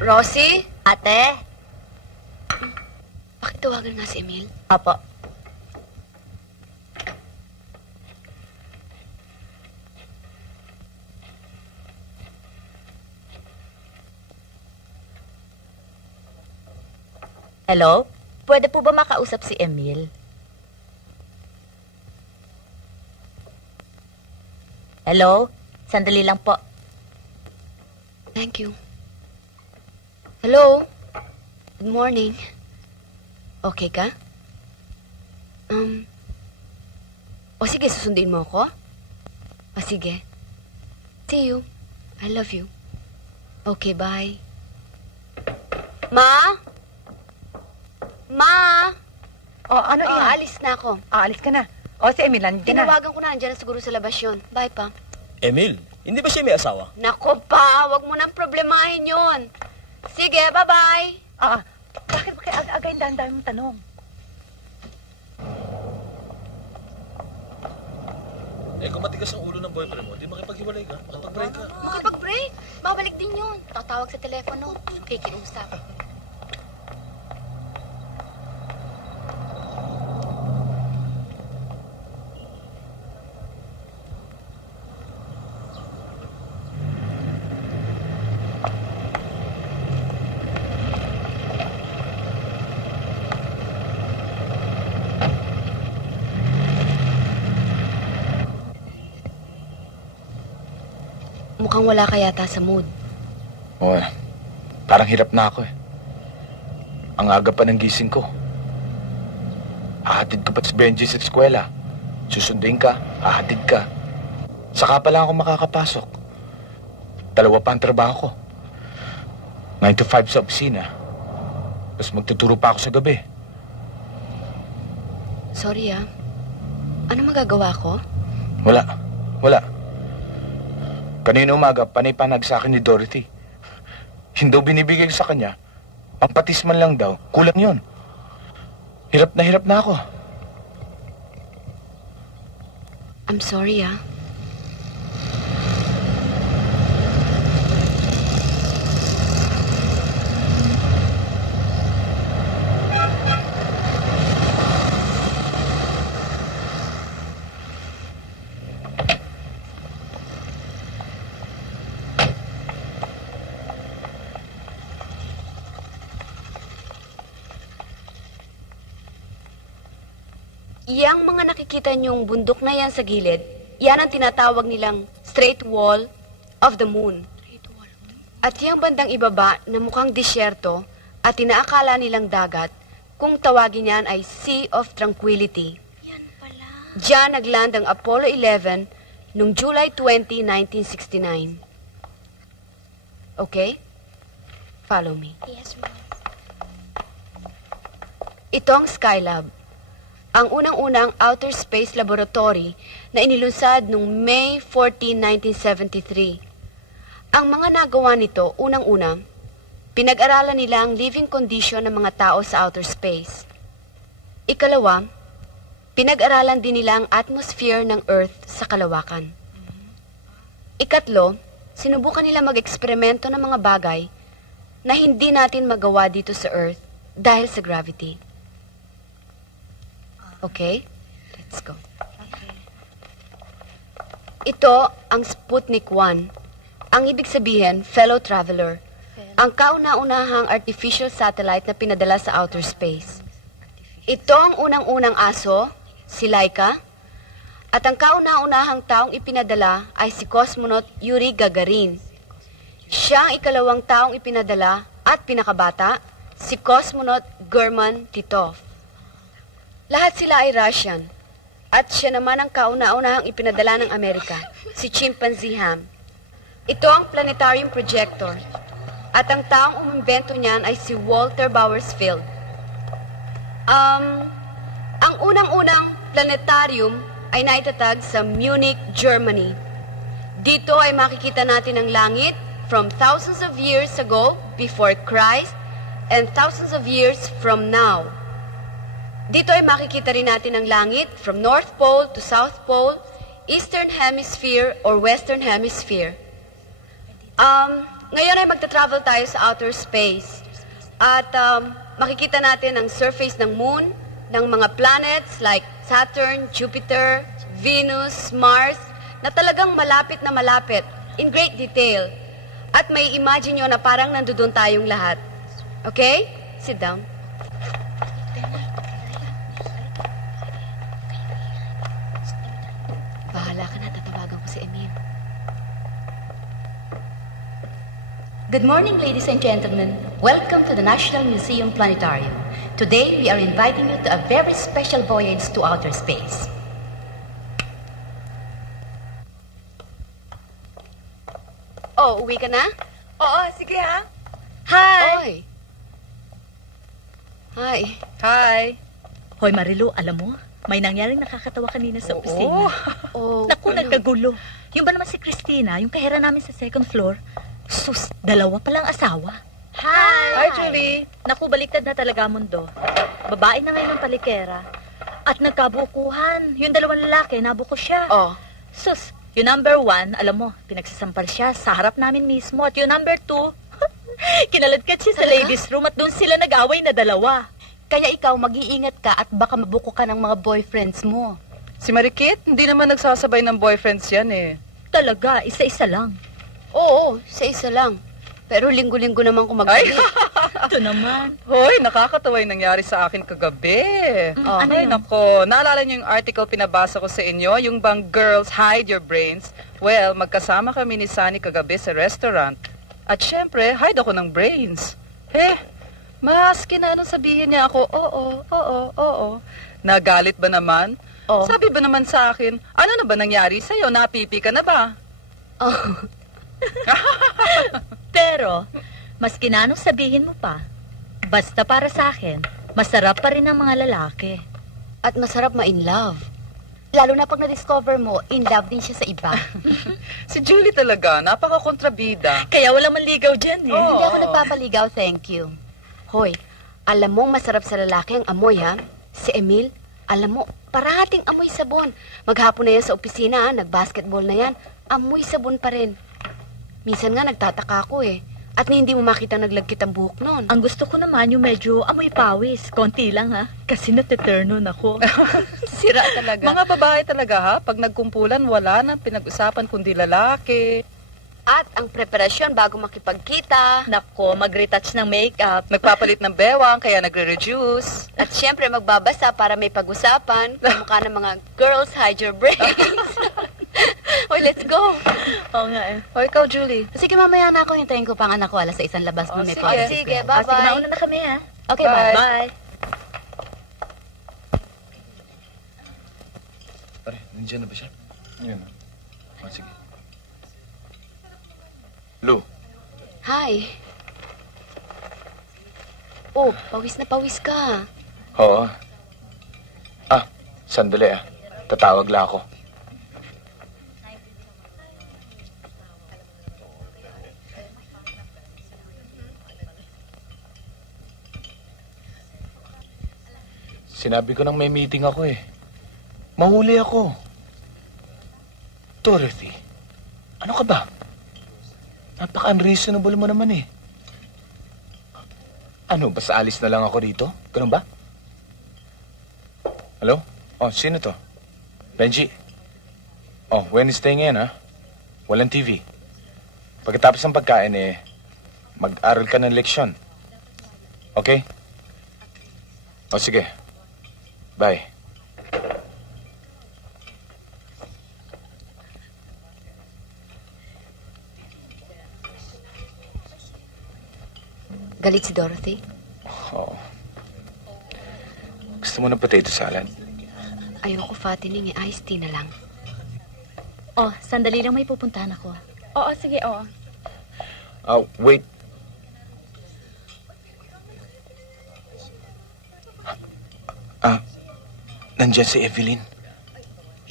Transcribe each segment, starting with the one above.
Rosie? Ate? Pakitawagan nga si Emil. Apo. Hello? Pwede po ba makausap si Emil? Hello? Sandali lang po. Thank you. Hello? Good morning. Okay ka? O sige, susundin mo ako? O sige. See you. I love you. Okay, bye. Ma? Ma? O, ano yun? Alis na ako. Aalis ka na. O, si Emil, nandiyan na. Tinawagan ko na, nandiyan na siguro sa labas yun. Bye, pa. Emil, hindi ba siya may asawa? Nako pa, wag mo nang problemahin yun. Sige, bye-bye. Bakit ba kaya aga-aga yung daan-daan mong tanong? Kung matigas ang ulo ng boyfriend mo, di makipaghiwalay ka. Makipag-break ka. Makipag-break? Babalik din yun. Tatawag sa telepono. Kikiusap. Mukhang wala ka yata sa mood. Oo, parang hirap na ako eh. Ang aga pa ng gising ko. Hahatid ko pa si Benji sa eskwela. Susundin ka, hahatid ka. Saka pa lang ako makakapasok. 2 pa ang trabaho ko. 9 to 5 sa opisina. Tapos magtuturo pa ako sa gabi. Sorry Ano magagawa ko? Wala. Kanina umaga, panay-panag sa akin ni Dorothy. Hindi daw binibigay ko sa kanya. Pampatis man lang daw. Kulang yun. Hirap na ako. I'm sorry Yang mga nakikita niyong bundok na yan sa gilid, yan ang tinatawag nilang Straight Wall of the Moon. At yung bandang ibaba na mukhang disyerto at inaakala nilang dagat, kung tawagin yan ay Sea of Tranquility. Yan pala. Diyan nagland ang Apollo 11 noong July 20, 1969. Okay? Follow me. Yes, ma'am. Ito ang Skylab. Ang unang-unang outer space laboratory na inilunsad noong May 14, 1973. Ang mga nagawa nito, unang-una, pinag-aralan nila ang living condition ng mga tao sa outer space. Ikalawa, pinag-aralan din nila ang atmosphere ng Earth sa kalawakan. Ikatlo, sinubukan nila mag-eksperimento ng mga bagay na hindi natin magawa dito sa Earth dahil sa gravity. Okay? Let's go. Okay. Ito ang Sputnik 1. Ang ibig sabihin, fellow traveler. Ang kauna-unahang artificial satellite na pinadala sa outer space. Ito ang unang-unang aso, si Laika. At ang kauna-unahang taong ipinadala ay si cosmonaut Yuri Gagarin. Siya ang ikalawang taong ipinadala at pinakabata, si cosmonaut German Titov. Lahat sila ay Russian. At siya naman ang kauna-unahang ipinadala ng Amerika, si Chimpanzee Ham. Ito ang planetarium projector. At ang taong umimbento niyan ay si Walter Bowersfield. Ang unang-unang planetarium ay naitatag sa Munich, Germany. Dito ay makikita natin ang langit from thousands of years ago, before Christ, and thousands of years from now. Dito ay makikita rin natin ang langit from North Pole to South Pole, Eastern Hemisphere or Western Hemisphere. Ngayon ay magta-travel tayo sa outer space. At makikita natin ang surface ng moon, ng mga planets like Saturn, Jupiter, Venus, Mars, na talagang malapit na malapit, in great detail. At may imagine nyo na parang nandoon tayong lahat. Okay? Sit down. Bahala ka na, tatawagan ko si Emil. Good morning, ladies and gentlemen. Welcome to the National Museum Planetarium. Today, we are inviting you to a very special voyage to outer space. Oh, uwi ka na? Oo, sige ha. Hi! Hi. Hi. Hoy Marilu, alam mo, may nangyaring nakakatawa kanina sa opisina. Oh, Naku, ano? nagkagulo. Yung ba naman si Christina, yung kahera namin sa second floor, sus, dalawa palang asawa. Hi, Julie. Naku, baliktad na talaga mundo. Babae na ngayon ang palikera. At nagkabukuhan. Yung dalawang lalaki, nabuko siya. Oh. Sus, yung number 1, alam mo, pinagsasampal siya sa harap namin mismo. At yung number 2, kinaladkad siya sa Talaga? ladies room at doon sila nag-away na dalawa. Kaya ikaw, mag-iingat ka at baka mabuko ka ng mga boyfriends mo. Si Marikit, hindi naman nagsasabay ng boyfriends yan eh. Talaga, isa-isa lang. Oo, isa-isa lang. Pero linggo-linggo naman kung Ay, magkali. Ito naman. hoy, nakakatawa yung nangyari sa akin kagabi. ano Ay, yun? nako, naalala niyo yung article pinabasa ko sa inyo, yung bang girls hide your brains? Well, magkasama kami ni Sunny kagabi sa restaurant. At syempre, hide ako ng brains. Maski na anong sabihin niya ako, oo. Nagalit ba naman? Oo. Sabi ba naman sa akin, ano na ba nangyari sa'yo? Napipi ka na ba? Oh. Pero, maski na anong sabihin mo pa, basta para sa akin, masarap pa rin ang mga lalaki. At masarap ma-in love. Lalo na pag na-discover mo, in love din siya sa iba. Si Julie talaga, napaka-kontrabida. Kaya walang manligaw dyan eh. Oo. Hindi ako nagpapaligaw, thank you. Hoy, alam mo masarap sa lalaki ang amoy, ha? Si Emil, alam mo, parating amoy sabon. Maghapon na yan sa opisina, ha? Nag-basketball na yan. Amoy sabon pa rin. Minsan nga nagtataka ako eh. At hindi mo makita naglagkit ang buhok nun. Ang gusto ko naman yung medyo amoy pawis. Konti lang ha. Kasi nateturnon ako. Sira talaga. Mga babae talaga ha, pag nagkumpulan, wala nang pinag-usapan kundi lalaki. At ang preparasyon bago makipagkita. Nako, mag-retouch ng makeup. Nagpapalit ng bewang, kaya nagre-reduce. At syempre magbabasa para may pag-usapan. Kamukha ng mga girls hide your brains. Hoy, let's go. Oo nga eh. O ikaw, Julie. Sige, mamaya na ako. Hintayin ko pang anak ko alas 6 ang labas mo. May sige. policy Sige, ko. bye-bye. Sige, nauna na kami ha. Okay, bye. Bye. Pare, nandiyan na ba siya? Yan. Sige. Lou, Hi. Oh, pawis na pawis ka. oo. Sandali ah. Tatawag lang ako. Sinabi ko nang may meeting ako eh. Mahuli ako. Dorothy, ano ka ba? Napaka-unreasonable mo naman eh. Ano, basta alis na lang ako dito? Ganun ba? Hello? Oh, sino to? Benji? Oh, Wednesday ngayon ha? Walang TV. Pagkatapos ng pagkain eh, mag-aral ka ng leksyon. Okay? Oh, sige. Bye. Galit si Dorothy? Oo. Gusto mo ng potato salad? Ayoko fattening eh. Iced tea na lang. Oh, sandali lang may pupuntahan ako. Oo, sige, oo. Wait. Nandyan si Evelyn.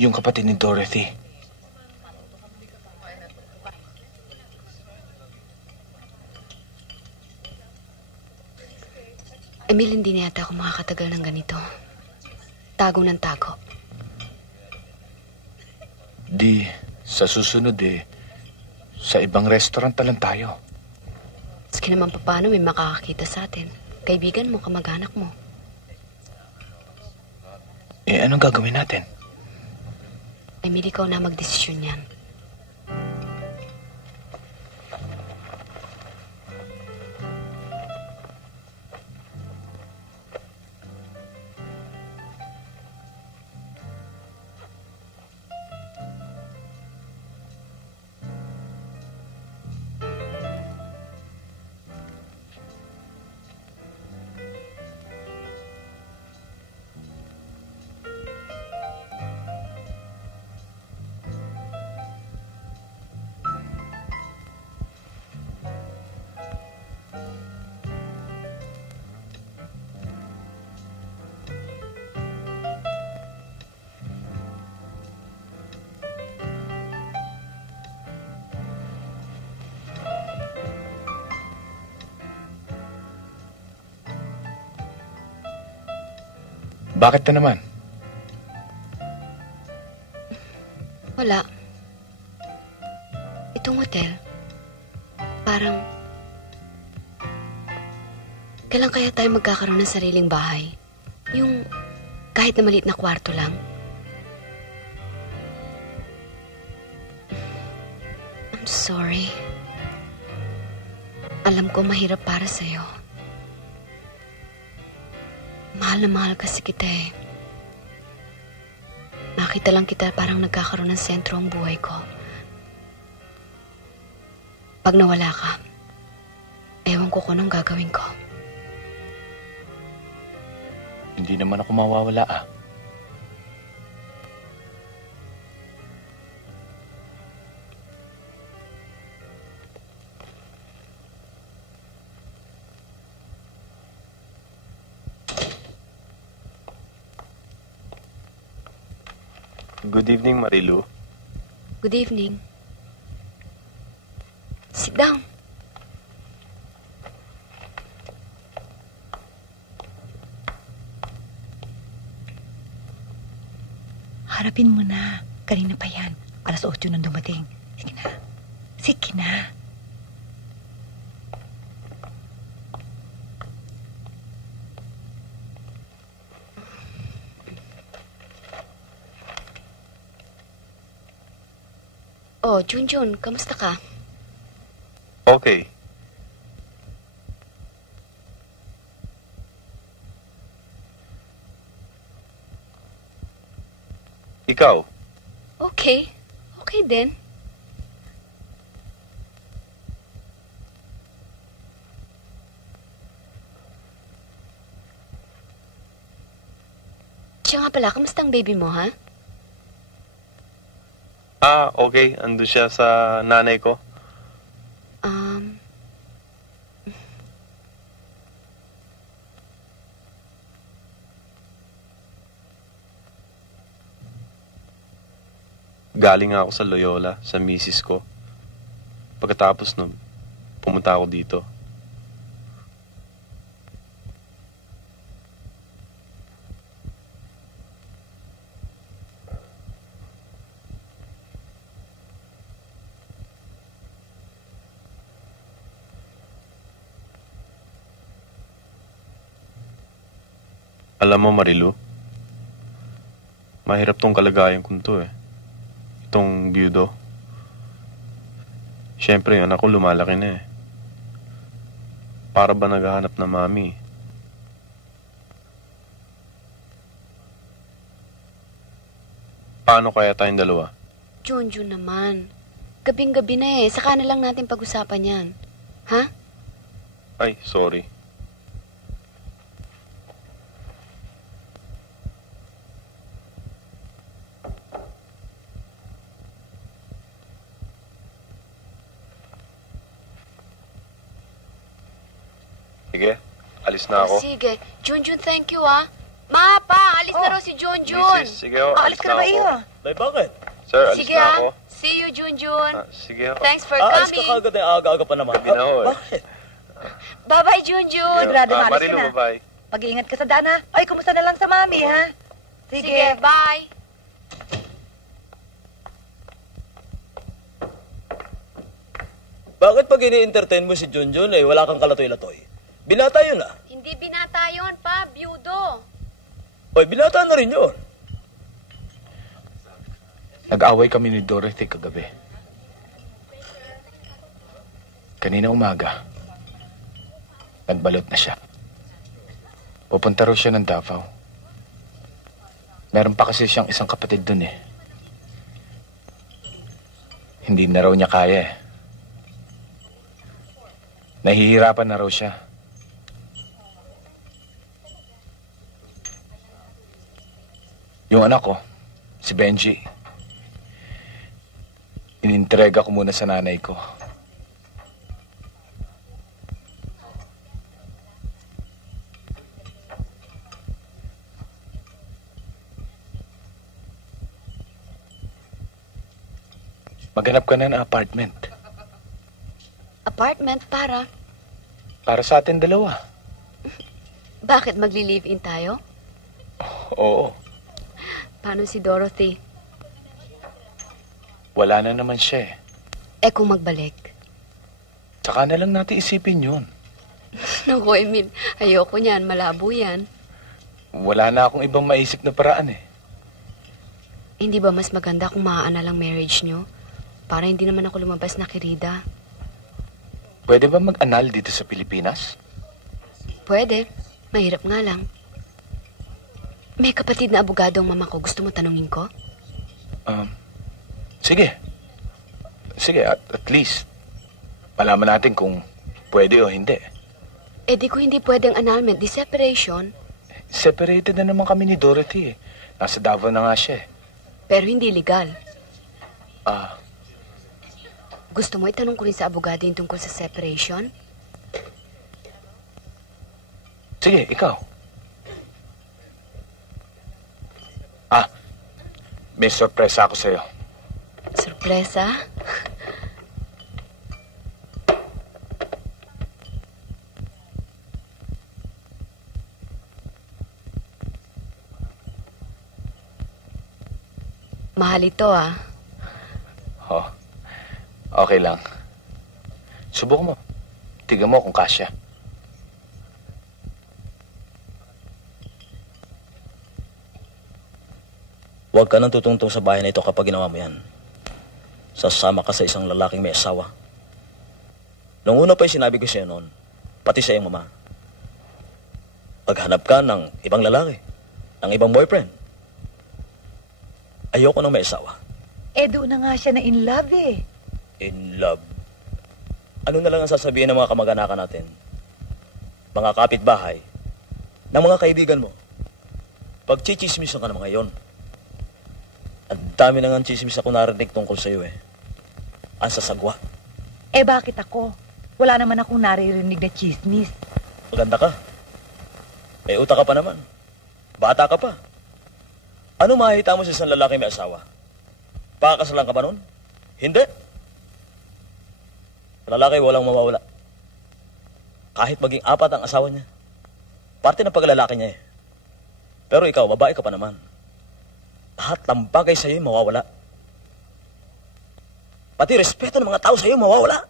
Yung kapatid ni Dorothy. Emil, hindi na yata ako makakatagal ng ganito. Tago ng tago. Di, sa susunod sa ibang restaurant na lang tayo. maski naman paano may makakakita sa atin. Kaibigan mo, kamag-anak mo. Eh, anong gagawin natin? Emily, ikaw na magdesisyon yan. Bakit na naman? Wala. Itong hotel, parang... Kailan kaya tayo magkakaroon ng sariling bahay? Yung kahit na maliit na kwarto lang. I'm sorry. Alam ko mahirap para sa'yo. Mahal na mahal kasi kita eh. Nakita lang kita parang nagkakaroon ng sentro ang buhay ko. Pag nawala ka, ewan ko kung anong gagawin ko. Hindi naman ako mawawala ah. Good evening, Marilu. Good evening. Sit down. Harapin mo na. Kanina pa yan. 8:00 nang dumating. Sige na. Sige na. Oh, Junjun, kamusta ka? Okay. Ikaw? Okay. Okay din. Siya nga pala, kamusta ang baby mo, ha? Okay. Ando siya sa nanay ko. Galing ako sa Loyola, sa misis ko. Pagkatapos nun, pumunta ako dito. Alam mo, Marilu, mahirap tong kalagayan kong to eh. Itong biyudo. Siyempre, anak ko lumalaki na eh. Para ba naghahanap ng mami? Paano kaya tayong dalawa? Junjun naman. Gabing-gabi na eh. Saka na lang natin pag-usapan yan. Ha? Ay, sorry. Sige, alis na ako. Sige. Junjun, thank you, ah. Ma, pa, alis na raw si Junjun. Mrs., sige ho, alis na ako. Bay, bakit? Sir, alis Sige, na ah. ako. See you, Junjun. Sige ho. Thanks for Alis ka coming. kagad eh. Aga-aga pa naman. Gabi na ho eh. Bakit? Bye-bye, Junjun. Sigurado maalis ka Marilu, na. bye-bye. Mag-iingat ka sa daan, ha? Ay, kumusta na lang sa mami, ha? Sige, bye. Bakit pag ini-entertain mo si Junjun wala kang kalatoy-latoy? Binata yun ah. Hindi binata yon, pa. Byudo. Oy, binata na rin yun. Nag-away kami ni Dorothy kagabi. Kanina umaga, nagbalot na siya. Pupunta raw siya ng Davao. Meron pa kasi siyang isang kapatid dun eh. Hindi na raw niya kaya eh. Nahihirapan na raw siya. Yung anak ko, si Benji, inintrega ko muna sa nanay ko. Maghanap ka na ng apartment. Apartment para? Para sa atin dalawa. Bakit magli-live-in tayo? Oo. Paano si Dorothy? Wala na naman siya eh. Eh kung magbalik? Tsaka na lang natin isipin yun. Naku, Emil. Ayoko niyan. Malabo yan. Wala na akong ibang maisip na paraan eh. Hindi ba mas maganda kung maaana lang marriage nyo? Para hindi naman ako lumabas na kirida. Pwede ba mag-anal dito sa Pilipinas? Pwede. Mahirap nga lang. May kapatid na abogado ang mama ko. Gusto mo tanungin ko? Sige. Sige, at least malaman natin kung pwede o hindi. Eh di ko hindi pwedeng annulment, di separation. Separated na naman kami ni Dorothy eh. Nasa Davao na nga siya eh. Pero hindi legal. Ah, Gusto mo itanong ko rin sa abogado yung tungkol sa separation? sige, ikaw. May sorpresa ako sa'yo. Sorpresa? Mahal ito ah. Oh, okay lang. Subukan mo. Tignan mo kung kasya. Huwag ka nang tutungtong sa bahay na ito kapag ginawa mo yan. Sasama ka sa isang lalaking may asawa. Nung una pa yung sinabi ko sa'yo noon, pati sa iyong mama. Paghanap ka ng ibang lalaki, ng ibang boyfriend. Ayoko nang may asawa. Eh, doon na nga siya na in love eh. In love. Ano na lang ang sasabihin ng mga kamag-anakan natin? Mga kapitbahay, ng mga kaibigan mo. Pag chichismisan ka na mga yon. Ang dami na nga chismis ako narinig tungkol sa'yo eh. Ang sasagwa. Eh, bakit ako? Wala naman akong naririnig na chismis. Maganda ka. May utak ka pa naman. Bata ka pa. Ano makikita mo sa isang lalaki may asawa? Pakakasalan ka ba nun? Hindi. Lalaki walang mawawala. Kahit maging 4 ang asawa niya. Parte ng paglalaki niya eh. Pero ikaw, babae ka pa naman. Lahat ng bagay sa'yo mawawala. Pati respeto ng mga tao sa'yo mawawala.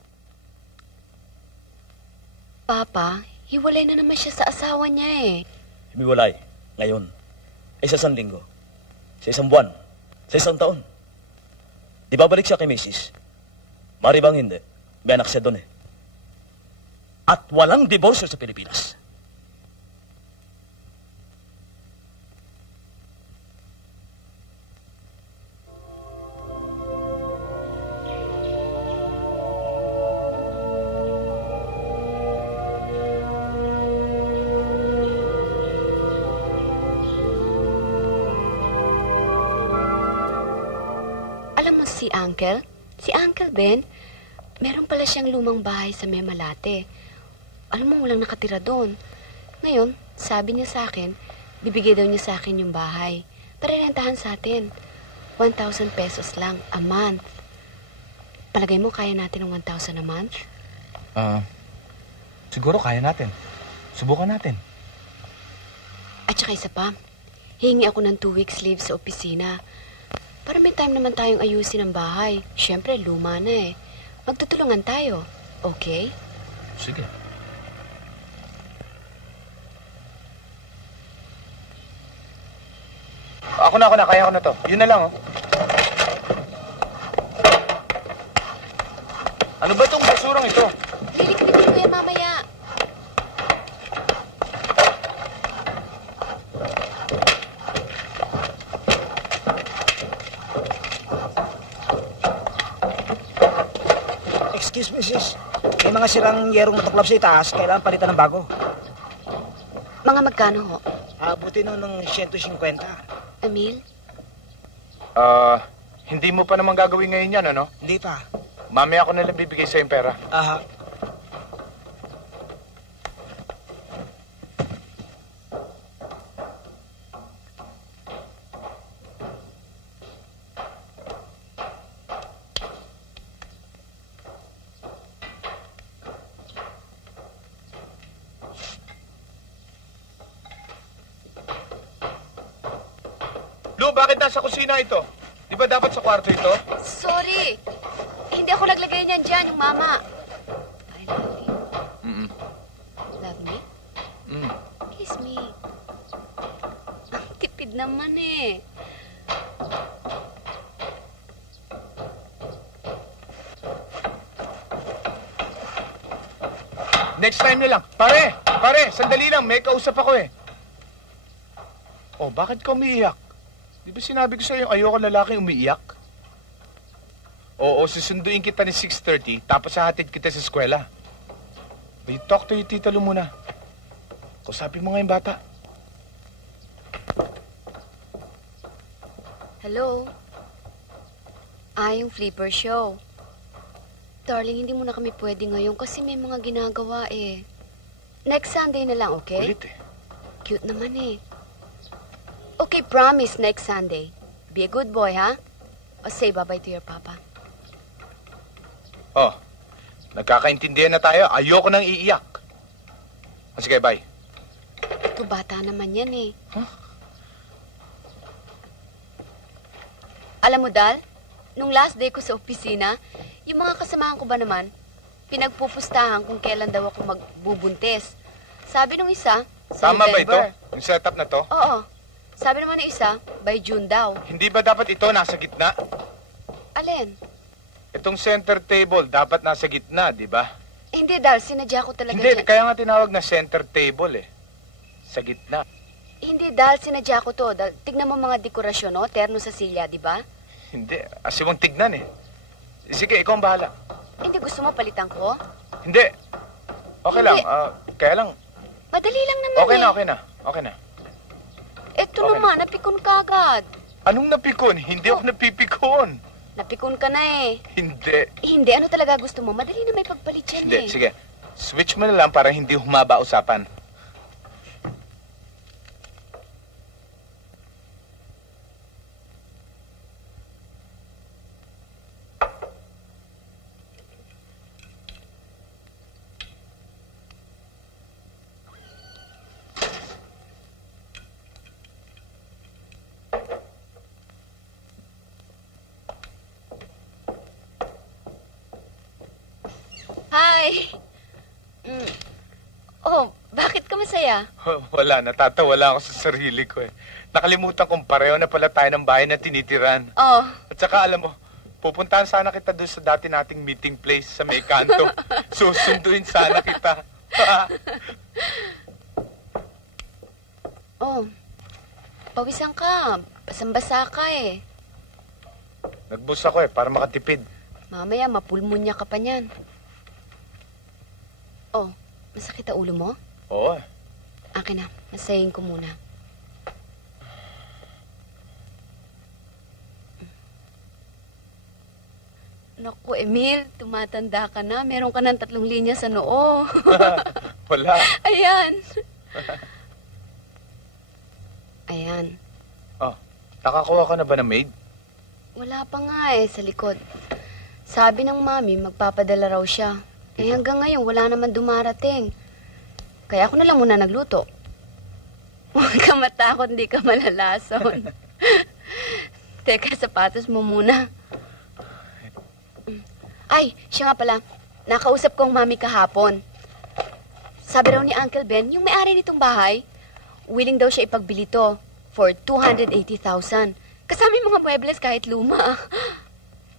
Papa, hiwalay na naman siya sa asawa niya eh. Humiwalay. Ngayon. Sa isang linggo. Sa isang buwan. Sa isang taon. Di babalik siya kay Mrs. Maribang hindi. May anak siya doon eh. At walang diborsyo sa Pilipinas. Si Uncle? Si Uncle Ben? Meron pala siyang lumang bahay sa Memalate. Alam mo, walang nakatira doon. Ngayon, sabi niya sa akin, bibigay daw niya sa akin yung bahay. Parerentahan sa atin. 1,000 pesos lang a month. Palagay mo, kaya natin ng 1,000 a month? Siguro kaya natin. Subukan natin. At saka isa pa, hingi ako ng 2 weeks leave sa opisina. Para may time naman tayong ayusin ang bahay. Siyempre, luma na eh. Magtutulungan tayo. Okay? Sige. Ako na. Kaya ko na to. Yun na lang, oh. Ano ba tong basurang ito? Lilikpitin ko yan mamaya. Excuse me, sis. May mga sirang yerong natuklap sa itaas. Kailangan palitan ng bago. Mga magkano ho? Abuti nun ng 150. Emil? Hindi mo pa naman gagawin ngayon yan, ano? Hindi pa. Mamaya ako nalang bibigay sa'yo yung pera. Aha. Lu, bakit nasa kusina ito? Di ba dapat sa kwarto ito? Sorry. Hindi ako naglagay niyan dyan, yung mama. I love you. Love me? Kiss me. Ang tipid naman eh. Next time na lang. Pare, sandali lang. May kausap ako eh. Oh, bakit ka umiiyak? Di ba sinabi ko sa'yo ayoko lalaking umiiyak? Oo, susunduin kita ni 6:30, tapos hahatid kita sa eskwela. You talk to your tita Lu muna. Kausapin mo nga yung bata. Hello? Yung flipper show. Darling, hindi mo na kami pwede ngayon kasi may mga ginagawa eh. Next Sunday na lang, okay? Ulit eh. Cute naman eh. Okay, promise next Sunday. Be a good boy, ha? O say bye-bye to your papa. Oh, nagkakaintindihan na tayo. Ayoko nang iiyak. O sige, bye. Ito, bata naman yan eh. Huh? Alam mo, Dal, nung last day ko sa opisina, yung mga kasamahan ko ba naman, pinagpupustahan kung kailan daw ako magbubuntis. Sabi nung isa, sa Tama ba ito? November. Yung setup na to? Oo. Sabi naman ng isa, by June daw. Hindi ba dapat ito nasa gitna? Alin? Itong center table dapat nasa gitna, di ba? Hindi, Dal, sinadya ko talaga Hindi, dyan. kaya nga tinawag na center table eh. Sa gitna. Hindi, Dal, sinadya ko to. Dal, tignan mo mga dekorasyon, no? Terno sa silya, di ba? Hindi, asiwang tignan eh. Sige, ikaw ang bahala. Hindi, gusto mo palitan ko? Hindi. Okay Hindi. lang, kaya lang. Madali lang naman Okay eh. Okay na. Eto Okay naman, napikon ka agad. Anong napikon? Hindi ako napipikon. Napikon ka na eh. Hindi. Hindi, ano talaga gusto mo? Madali na may pagpalit yan Hindi, eh. sige. Switch mo na lang para hindi humaba usapan. Hi! Oh, bakit ka masaya? Wala, natatawa lang ako sa sarili ko eh. Nakalimutan kong pareho na pala tayo ng bahay na tinitiran. Oh. At saka alam mo, pupuntahan sana kita doon sa dati nating meeting place sa may kanto. Susunduin sana kita. Oh, pawisan ka. Basang-basa ka eh. Nagbus ako eh, para makatipid. Mamaya, mapulmonya ka pa niyan. Oh, masakit ang ulo mo? Oo eh. Akin na, masayin ko muna. Naku, Emil, tumatanda ka na. Meron ka ng 3 linya sa noo. Wala. Ayan. Ayan. Oh, nakakuha ka na ba ng maid? Wala pa nga eh, sa likod. Sabi ng mami, magpapadala raw siya. Eh hanggang ngayon, wala naman dumarating. Kaya ako na lang muna nagluto. Huwag ka matakot, hindi ka malalason. Teka, sapatos mo muna. Ay, siya nga pala. Nakausap ko ang mami kahapon. Sabi raw ni Uncle Ben, yung may-ari nitong bahay, willing daw siya ipagbili to for 280,000. Kasama yung mga muebles kahit luma.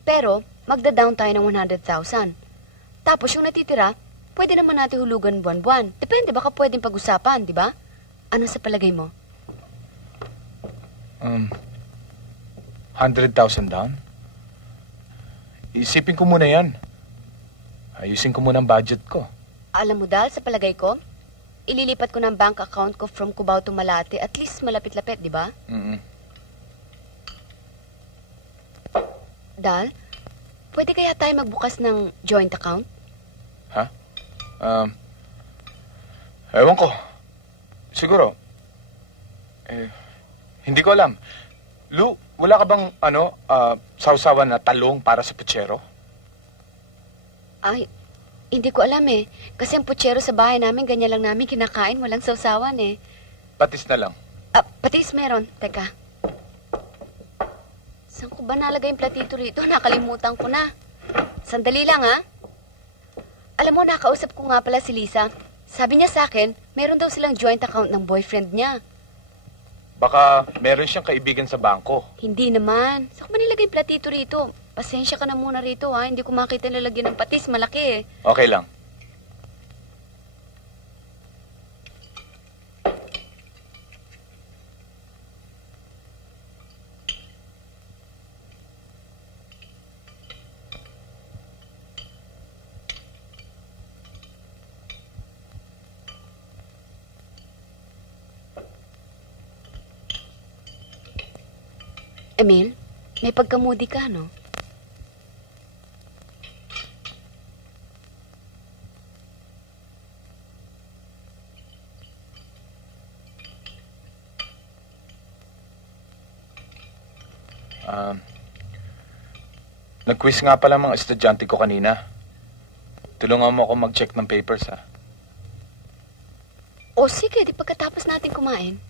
Pero, magda-down tayo ng 100,000. Tapos yung natitira, pwede naman natin hulugan buwan-buwan. Depende, baka pwedeng pag-usapan, di ba? Ano sa palagay mo? 100,000 down? Isipin ko muna yan. Ayusin ko muna ang budget ko. Alam mo, Dal, sa palagay ko, ililipat ko ng bank account ko from Cubao to Malate. At least malapit-lapit, di ba? Dal, pwede kaya tayo magbukas ng joint account? Ha? Ewan ko. Siguro. Hindi ko alam. Lu, wala ka bang, sausawan na talong para sa putsero? Ay, hindi ko alam eh. Kasi ang putsero sa bahay namin, ganyan lang namin kinakain. Walang sausawan eh. Patis na lang. Patis meron. Teka. Saan ko ba nalagay yung platito rito? Nakalimutan ko na. Sandali lang ha. Alam mo, nakausap ko nga pala si Lisa. Sabi niya sa akin, meron daw silang joint account ng boyfriend niya. Baka meron siyang kaibigan sa bangko. Hindi naman. Saan ko ba nilagay yung platito rito? Pasensya ka na muna rito ha. Hindi ko makita lalagyan ng patis. Malaki eh. Okay lang. Emil, may pagkamudi ka, no? Nag-quiz nga pala mga estudyante ko kanina. Tulungan mo ako mag-check ng papers, ha? O sige, di pagkatapos natin kumain.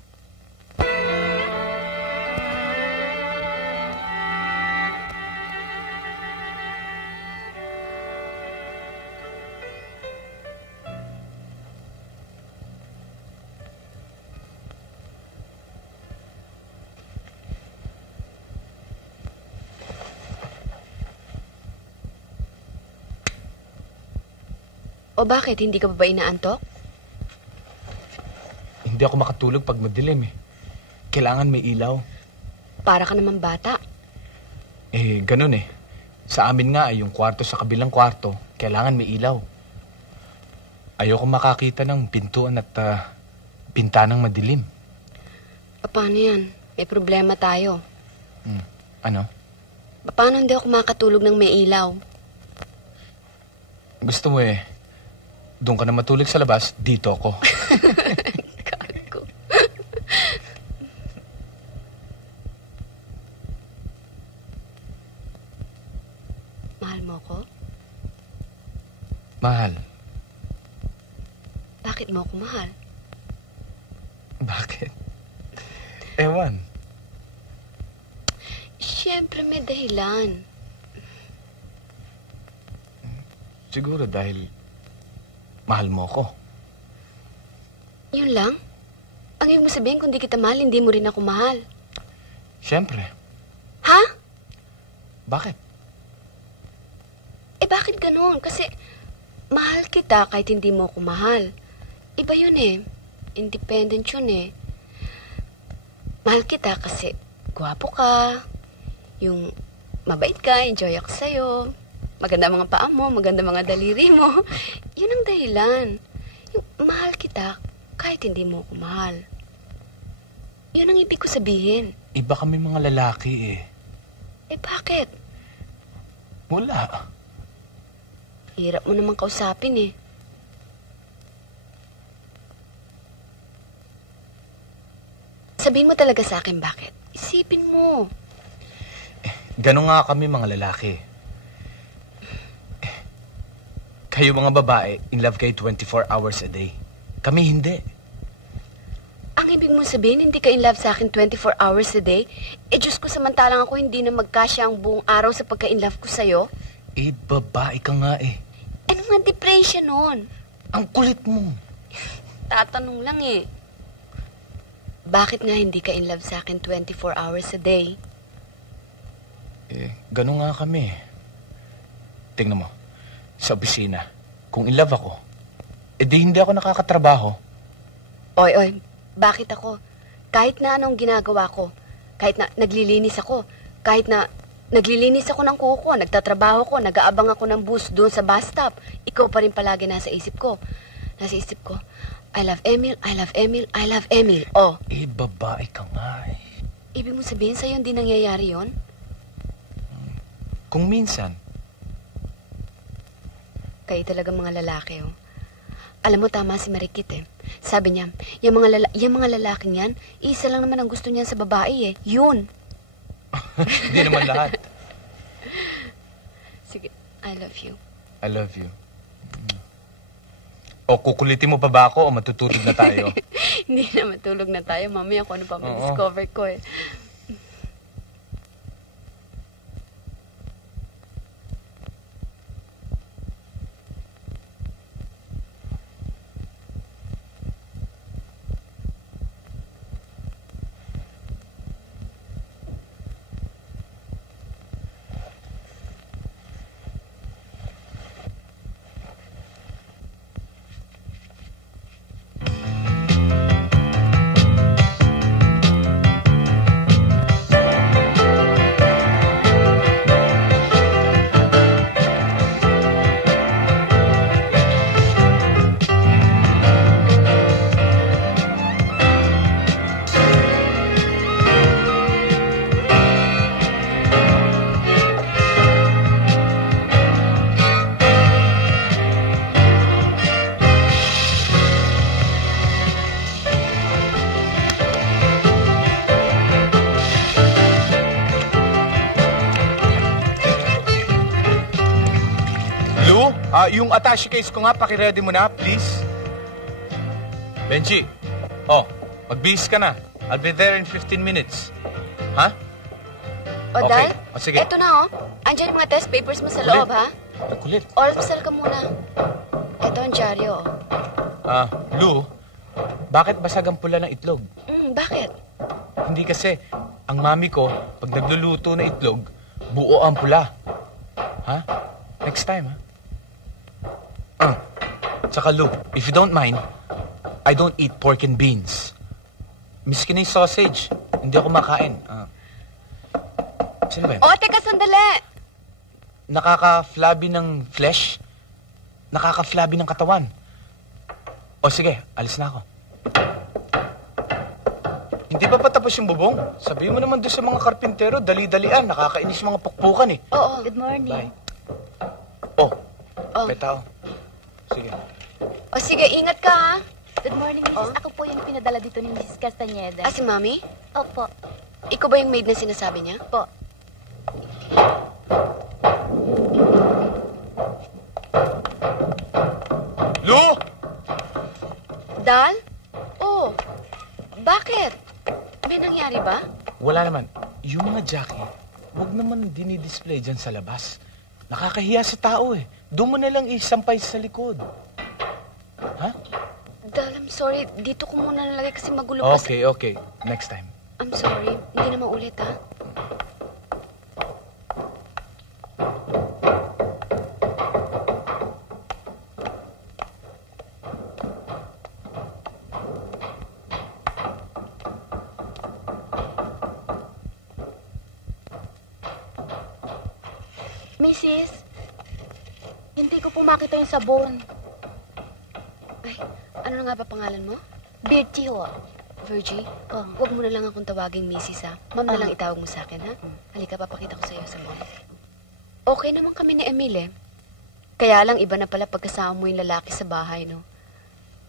O bakit? Hindi ka ba inaantok? Hindi ako makatulog pag madilim eh. Kailangan may ilaw. Para ka naman bata. Ganun eh. Sa amin nga yung kwarto sa kabilang kwarto, kailangan may ilaw. Ayoko makakita ng pintuan at bintanang madilim. Paano yan? May problema tayo. Ano? Paano hindi ako makatulog ng may ilaw? Gusto mo doon ka na matulog sa labas, dito ako. Gago. Mahal mo ako? Mahal. Bakit mo ako mahal? Bakit? Ewan. Siyempre may dahilan. Siguro dahil mahal mo ko. Yun lang? Ang ibig mo sabihin, kung di kita mahal, hindi mo rin ako mahal. Siyempre. Ha? Bakit? Bakit ganun? Kasi mahal kita kahit hindi mo ako mahal. Iba yun eh. Independent yun eh. Mahal kita kasi gwapo ka, yung mabait ka, enjoy ako sa'yo, maganda mga paa mo, maganda mga daliri mo. Yun ang dahilan. Yung mahal kita kahit hindi mo ako mahal. Yun ang ibig ko sabihin. Iba kami mga lalaki eh. Bakit? Wala. Hirap mo naman kausapin eh. Sabihin mo talaga sa akin bakit. Isipin mo. Ganun nga kami mga lalaki. Kayo mga babae, in love kayo 24 hours a day. Kami hindi. Ang ibig mo sabihin, hindi ka in love sa akin 24 hours a day? Diyos ko, samantalang ako hindi na magkasya ang buong araw sa pagka-in love ko sa'yo? Babae ka nga eh. Ano nga diferensya nun? Ang kulit mo. Tatanong lang eh. Bakit nga hindi ka in love sa akin 24 hours a day? Ganun nga kami. Tingnan mo, sa opisina, kung in love ako, di hindi ako nakakatrabaho. Oy, bakit ako? Kahit na anong ginagawa ko, kahit na naglilinis ako, kahit na naglilinis ako ng kuko, nagtatrabaho ko, nag-aabang ako ng bus doon sa bus stop, ikaw pa rin palagi nasa isip ko. Nasa isip ko, I love Emil, I love Emil, I love Emil. Oh. Babae ka nga eh. Ibig mo sabihin sa'yo hindi nangyayari yon? Kung minsan. Kayo talaga mga lalaki, oh. Alam mo, tama si Marikit eh. Sabi niya, yung mga lalaking yan, isa lang naman ang gusto niyan sa babae eh. Yun. Hindi naman lahat. Sige, I love you. I love you. O kukulitin mo pa ba ako o matutulog na tayo? Hindi na matulog na tayo. Mamaya kung ano pa ma-discover ko eh. Yung attache case ko nga, pakiready mo na, please. Benji, magbihis ka na. I'll be there in 15 minutes. Ha? O, Okay. Dal, Sige. eto na, oh. Andyan yung mga test papers mo sa loob, ha? Kulit. Almusal ka muna. Eto ang dyaryo, oh. Lou, bakit basag ang pula ng itlog? Bakit? Hindi kasi, ang mami ko, pag nagluluto na itlog, buo ang pula. Ha? Next time, ha? Tsaka Lou, if you don't mind, I don't eat pork and beans. Miski na yung sausage, hindi ako makain. Sino ba yun? O, teka, sandali! Nakaka-flabby ng flesh, nakaka-flabby ng katawan. O sige, alis na ako. Hindi pa patapos yung bubong? Sabihin mo naman doon sa mga karpintero, dali-dalian, nakakainis yung mga pukpukan eh. Oo. Good morning. Bye. May tao. Sige. O, sige, ingat ka, ha? Good morning, Mrs. Ako po yung pinadala dito ni Mrs. Castañeda. Si Mami? Opo. Ikaw ba yung maid na sinasabi niya? Po. Lou! Dal? Oh, bakit? May nangyari ba? Wala naman. Yung mga Jackie, huwag naman dinidisplay dyan sa labas. Nakakahiya sa tao eh. Doon mo na lang isampay sa likod. Ha? Dal, I'm sorry. Dito ko muna nalagay kasi magulo pa Okay. Next time. I'm sorry. Hindi na maulit, ha? Mrs., hindi ko po makita yung sabon. Ay, ano na nga ba pangalan mo? Birchie ho. Virgie? Huwag mo na lang akong tawaging Mrs. ha. Ma'am na lang itawag mo sa akin, ha? Halika, papakita ko sa'yo sa mall. Okay naman kami ni Emil, eh. Kaya lang iba na pala pagkasama mo yung lalaki sa bahay, no?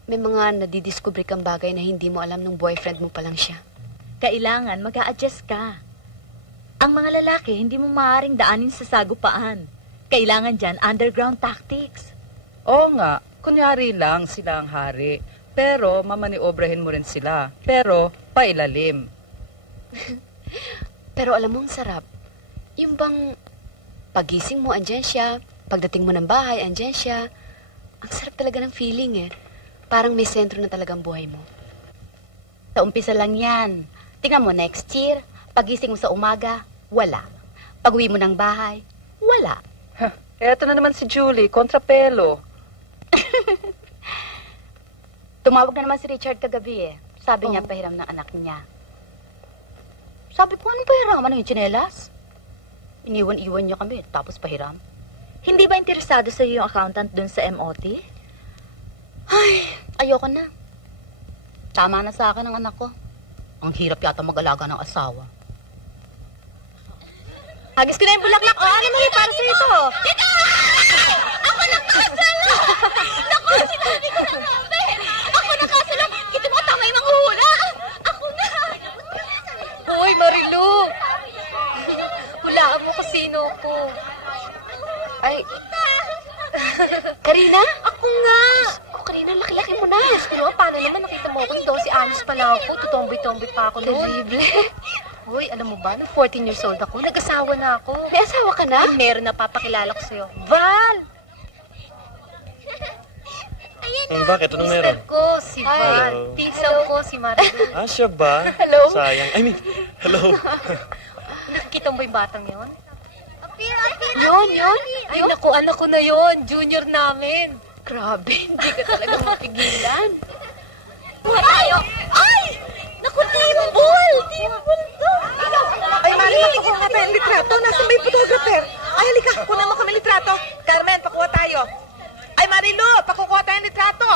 May mga nadidiscover kang bagay na hindi mo alam nung boyfriend mo pa lang siya. Kailangan mag-a-adjust ka. Ang mga lalaki, hindi mo maaaring daanin sa sagupaan. Kailangan dyan underground tactics. Oo nga, kunyari lang sila ang hari. Pero mamaniobrahin mo rin sila. Pero pailalim. Pero alam mo ang sarap. Yung bang pagising mo, andyan siya. Pagdating mo ng bahay, andyan siya. Ang sarap talaga ng feeling eh. Parang may sentro na talagang buhay mo. Sa umpisa lang yan. Tingnan mo, next year, pagising mo sa umaga, wala. Pag-uwi mo ng bahay, wala. Eto na naman si Julie, kontrapelo. Tumawag na naman si Richard kagabi eh. Sabi niya pahiram ng anak niya. Sabi ko, anong pahiram? Anong yung tsinelas? Iniwan-iwan niya kami, tapos pahiram. Hindi ba interesado sa iyo yung accountant dun sa MOT? Ay, ayoko na. Tama na sa akin ang anak ko. Ang hirap yata mag-alaga ng asawa. Hagis ko na yung bulaklak. Oh, ano may para sa ito? Tita! Ako nakasala! Naku, sinabi ko na nga ba eh. Ako nakasala. Kita mo, tama yung manghuhula. Ako na. Hoy, Marilu! Hulaan mo kung sino ko. Ay, Karina? Ako nga! Karina, laki-laki mo na. Ano, paano naman nakita mo ako? 12 anos pa lang ako. Tutomboy-tomboy pa ako noon. Terrible. Hoy, alam mo ba, nung 14 years old ako, nag-asawa na ako. May asawa ka na? Ay, meron na papakilala ko sa'yo. Val! Bakit? Anong meron? Mister ko, si Val. Tisaw ko, si Marilu. Ah, siya ba? Hello? Sayang. Hello. Nakikita mo ba yung batang yon? Yun. Ay, naku, anak ko na yon. Junior namin. Grabe, hindi ka talaga mapigilan. Buha tayo! Ay! Naku, timbol! Timbol to! Ay, Mari, magpakuha nga tayo ng litrato. Nasaan ba yung photographer? Ay, halika, kunan mo kami litrato. Carmen, pakuha tayo. Ay, Marilu, pakukuha tayo ng litrato.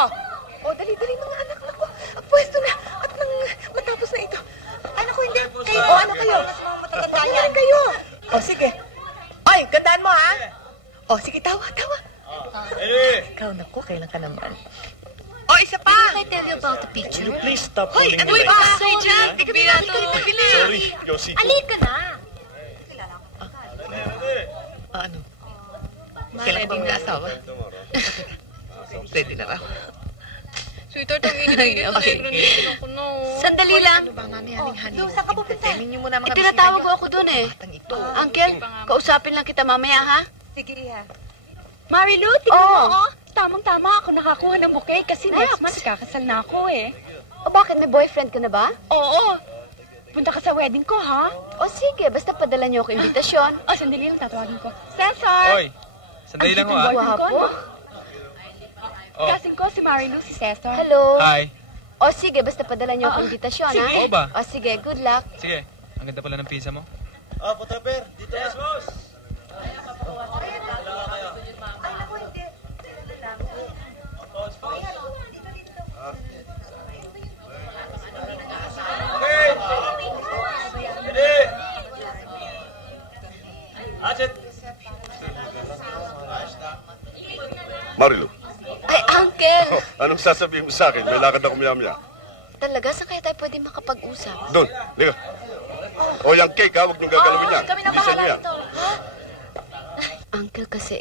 O, dali mga anak ko. Ang pwesto na. At nang matapos na ito. Ay, naku, hindi. Kayo, ano kayo? Matatanda kayo. O, sige. Ay, gandaan mo, ha? O, sige, tawa. Ikaw, naku, kailan ka naman? O, isa pa. Can I tell you about the picture? Please stop Hoy, calling ano me ba? like Richard, di kami nakikita. Sorry, Yossi. Alika na! Ano? Kailan ka bang naasawa? Ready na raw. Sweetheart, ang init-init. Ako na. Sandali lang. Ano ba, mami, haning-haning? Saan ka pupunta? Niyo muna mga Itinatawag ko ako dun eh. Batang ito. Uncle, kausapin lang kita mamaya ha? Sige, ha. Marilu, tingnan Oo. mo, oh. Tamang-tama ako nakakuha ng bouquet kasi next month kakasal na ako eh. O bakit, may boyfriend ka na ba? Oo. Punta ka sa wedding ko, ha? O sige, basta padala niyo ako imbitasyon. O, sandali lang, tatawagin ko. Cesar! Hoy, sandali lang ho Ang ah. boyfriend ko, Guwapo. ano? Oh. Kasing ko, si Marilu, si Cesar. Hello? Hi. O sige, basta padala niyo ako imbitasyon ha? Sige. Oo ba? O sige, good luck. Sige, ang ganda pala ng pizza mo. Potaper, dito na. Boss. Marilu, Ay, Uncle! anong sasabihin mo sa akin? May lakad ako maya-maya. Talaga, saan kaya tayo pwede makapag-usap? Doon, liga. O yung cake ha, huwag niyong gagalawin yan. Kami na Bilisan bahala niyo yan. nito. Uncle, kasi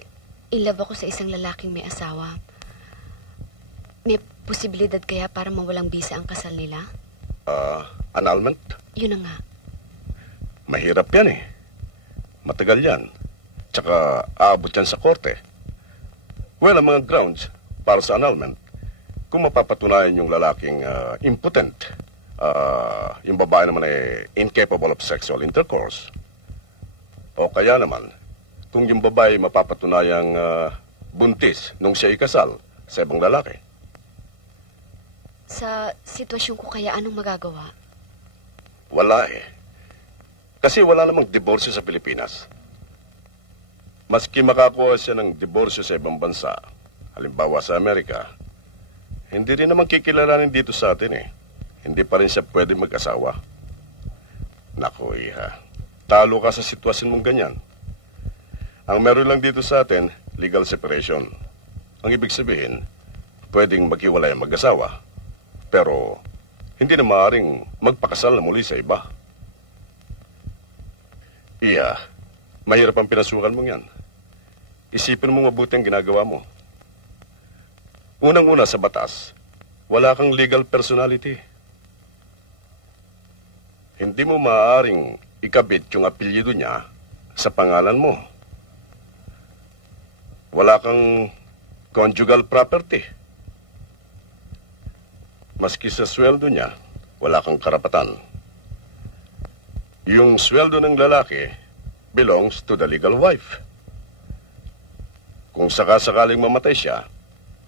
in love ako sa isang lalaking may asawa. May posibilidad kaya para mawalang bisa ang kasal nila? Annulment? Yun na nga. Mahirap yan eh. Matagal yan. Tsaka aabot yan sa korte. Well, ang mga grounds para sa annulment, kung mapapatunayan yung lalaking impotent, yung babae naman ay incapable of sexual intercourse, o kaya naman, kung yung babae mapapatunayang buntis nung siya ikasal sa ibang lalaki. Sa sitwasyon ko kaya anong magagawa? Wala eh. Kasi wala namang diborsyo sa Pilipinas. Maski makakuha siya ng diborsyo sa ibang bansa, halimbawa sa Amerika, hindi rin naman kikilalanin dito sa atin eh. Hindi pa rin siya pwede mag-asawa. Naku, iha. Talo ka sa sitwasyon mong ganyan. Ang meron lang dito sa atin, legal separation. Ang ibig sabihin, pwedeng maghiwalay ang mag-asawa. Pero, hindi na maaaring magpakasal na muli sa iba. Iya, mahirap ang pinasukan mong yan. Isipin mo mabuti ang ginagawa mo. Unang-una sa batas, wala kang legal personality. Hindi mo maaaring ikabit yung apelyido niya sa pangalan mo. Wala kang conjugal property. Maski sa sweldo niya, wala kang karapatan. Yung sweldo ng lalaki belongs to the legal wife. Kung sakasakaling mamatay siya,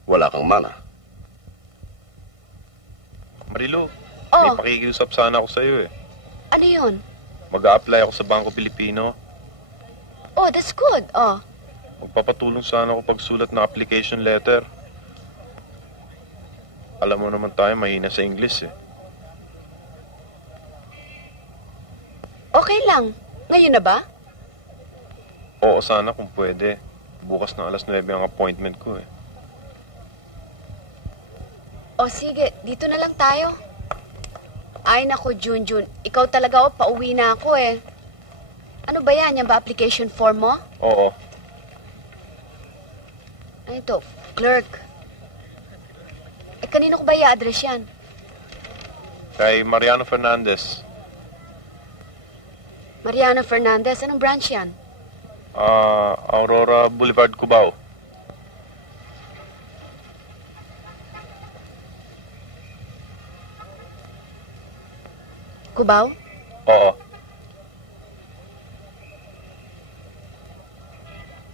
wala kang mana. Marilu, Oh. may pakikiusap sana ako sa'yo eh. Ano yun? Mag-a-apply ako sa Bangko Pilipino. Oh, that's good. Oh. Magpapatulong sana ako pagsulat ng application letter. Alam mo naman tayo, mahina sa English eh. Okay lang. Ngayon na ba? Oo, sana kung pwede. Bukas ng alas 9 ang appointment ko eh. O sige, dito na lang tayo. Ay nako, Junjun. Ikaw talaga pauwi na ako eh. Ano ba yan? Yan ba application form mo? Oo. Ano ito? Clerk. Kanino ko ba i-address yan? Kay Mariano Fernandez. Mariana Fernandez. Anong branch yan? Aurora Boulevard, Cubao. Cubao? Oo.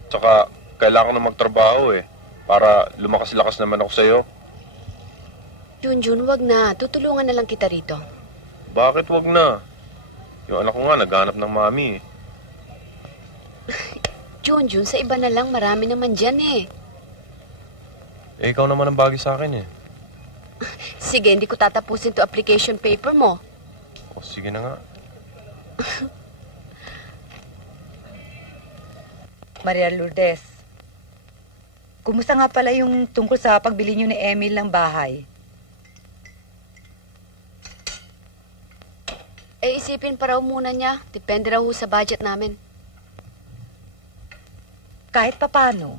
Tsaka, kailangan na magtrabaho eh. Para lumakas-lakas naman ako sa'yo. Junjun, wag na. Tutulungan na lang kita rito. Bakit wag na? Yung anak ko nga, naghanap ng mami eh. Junjun, sa iba na lang. Marami naman dyan eh. Eh, ikaw naman ang bagay sa akin eh. Sige, hindi ko tatapusin to application paper mo. O, sige na nga. Maria Lourdes, kumusta nga pala yung tungkol sa pagbili niyo ni Emil ng bahay? Eh, isipin pa raw muna niya. Depende raw sa budget namin. Kahit papano,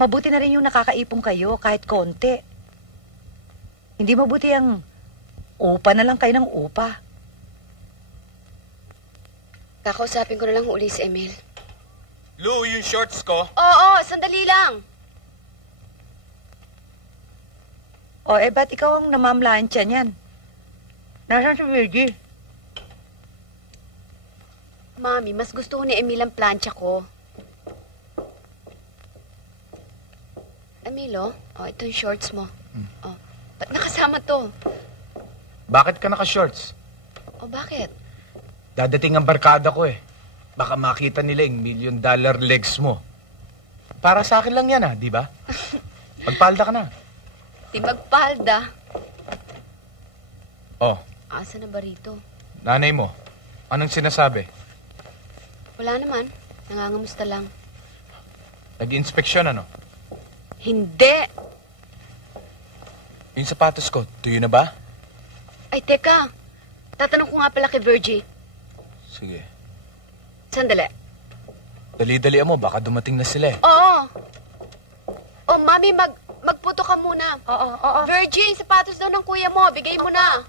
mabuti na rin yung nakakaipong kayo kahit konti. Hindi mabuti ang upa na lang kayo ng upa. Kakausapin ko na lang uli si Emil. Lou, yung shorts ko. Oo, sandali lang. O, ba't ikaw ang namamlansya niyan? Nasaan si Virgie? Mami, mas gusto ko ni Emil ang plancha ko. Emil, ito yung shorts mo. Oh, ba't nakasama to? Bakit ka naka-shorts? O, bakit? Dadating ang barkada ko eh. Baka makita nila yung $1 million legs mo. Para sa akin lang yan di ba? Magpalda ka na. Di magpalda. Oh, Asa na ba rito? nanay mo, anong sinasabi? Wala naman. Nangangamusta lang. Nag-inspeksyon ano? Hindi. Yung sapatos ko, tuyo na ba? Ay, teka. Tatanong ko nga pala kay Virgie. Sige. Sandali. Dali-dali mo, baka dumating na sila eh. Oo. Oh, Mami, magputo ka muna. Oo. Virgie, yung sapatos daw ng kuya mo. Bigay mo na.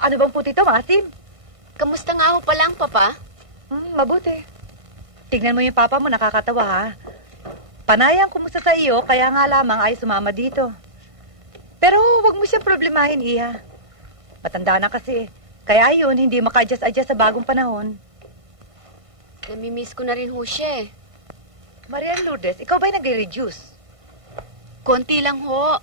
Ano bang puti ito, Masim? Kamusta nga ho pa lang, Papa? Mabuti. Tignan mo yung papa mo, nakakatawa ha. Panayang kumusta sa iyo, kaya nga lamang ay sumama dito. Pero wag mo siyang problemahin, Iha. Matanda na kasi. Kaya yun, hindi maka-adjust-adjust sa bagong panahon. Namimiss ko na rin ho siya eh. Maria Lourdes, ikaw ba'y nagre-reduce? Konti lang ho.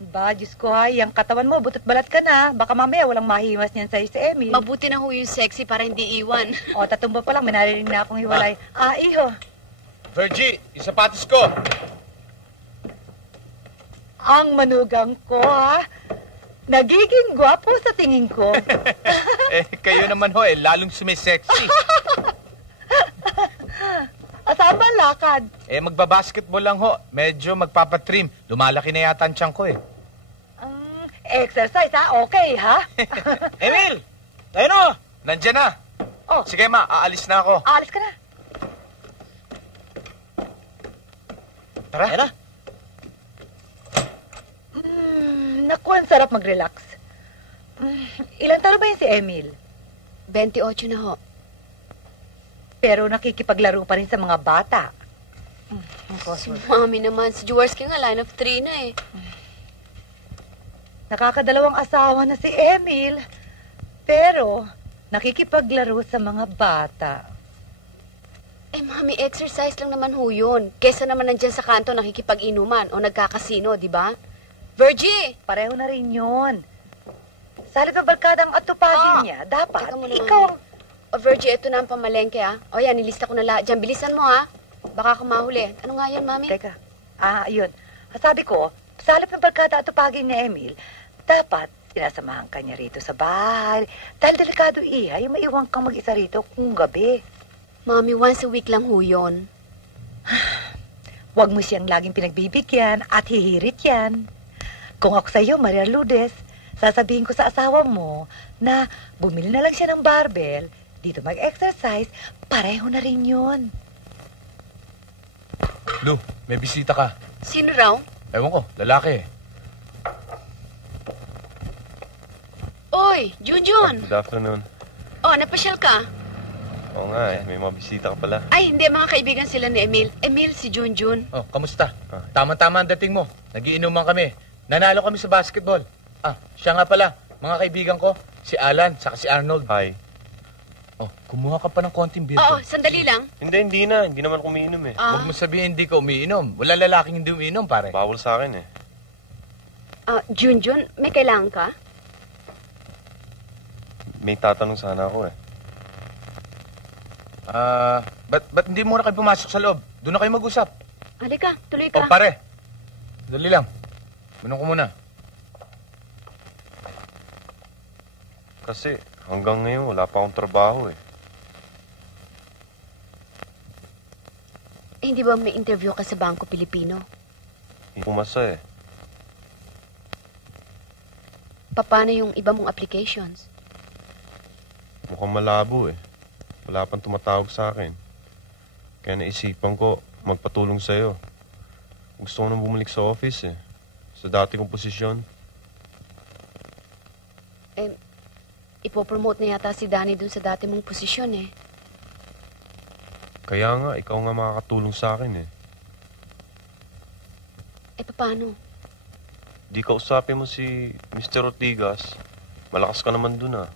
Ba, Diyos ko ha, yung katawan mo, butot balat ka na. Baka mamaya walang mahimas niyan sa'yo si Emil. Mabuti na ho yung sexy para hindi iwan. O, tatumba pa lang, may narinig na akong hiwalay. Iho. Virgie, yung sapatos ko! Ang manugang ko ha. Nagiging gwapo sa tingin ko. Kayo naman ho lalong sumisexy. Saan ba ang lakad? Magbabasketball lang ho. Medyo magpapatrim. Lumalaki na yata ang tiyan ko eh. Exercise ha? Okay ha? Emil! Tayo na! Nandyan na. Oh. Sige ma, aalis na ako. Aalis ka na. Tara. Tara. Naku, ang sarap mag-relax. Ilan taon ba yun si Emil? 28 na ho. Pero nakikipaglaro pa rin sa mga bata. Si crossword. Mami naman, si Jaworski nga line of 3 na eh. Nakakadalawang asawa na si Emil. Pero, nakikipaglaro sa mga bata. Eh, Mami, exercise lang naman ho yun. Kesa naman nandyan sa kanto nakikipag-inuman o nagkakasino, di ba? Virgie! Pareho na rin yun. Sa halip ng barkadang atupagin niya, dapat Teka muna, ikaw ang... O, Virgie, ito na ang pamalengke, ah. O, yan, nilista ko na lahat dyan. Bilisan mo, ha? Baka ka mahuli. Ano nga yan, Mami? Teka, yun. Sabi ko, sa halip ng barkada atupagin ni Emil, dapat sinasamahan ka niya rito sa bahay. Dahil delikado iha, yung maiwang kang mag-isa rito kung gabi. Mami, once a week lang ho yun. Huwag mo siyang laging pinagbibigyan at hihirit yan. Kung ako sa'yo, Maria Lourdes, sasabihin ko sa asawa mo na bumili na lang siya ng barbell, dito mag-exercise, pareho na rin yun. Lu, may bisita ka. Sino raw? Ewan ko, lalaki. Oy, Junjun! Good afternoon. Oh, napasyal ka? Oo nga may mga bisita ka pala. Ay, hindi, mga kaibigan sila ni Emil. Emil, si Junjun. Oh, kamusta? Tama-tama ang dating mo. Nagiinuman kami. Nanalo kami sa basketball. Siya nga pala. Mga kaibigan ko, si Alan, saka si Arnold. Hi. Oh, kumuha ka pa ng konting beer. Oo, sandali lang. Hindi na. Hindi naman kumiinom eh. Huwag mo sabihin hindi ka umiinom. Wala lalaking hindi umiinom, pare. Bawal sa akin eh. Junjun, may kailangan ka? May tatanong sana ako eh. Ba't hindi muna kayo pumasok sa loob? Doon na kayo mag-usap. Halika, tuloy ka. Oh, pare. Dali lang. Manong ko muna. Kasi hanggang ngayon wala pa akong trabaho eh. Hindi ba may interview ka sa Bangko Pilipino? Hindi pumasa eh. Paano yung iba mong applications? Mukhang malabo eh. Wala pang tumatawag sa akin. Kaya naisipan ko magpatulong sa'yo. Gusto ko nang bumalik sa office eh. Sa dati kong posisyon. Ipopromote na yata si Danny dun sa dati mong posisyon eh. Kaya nga, ikaw nga makakatulong sa akin eh. Paano? Di ka usapin mo si Mr. Ortigas. Malakas ka naman dun ah.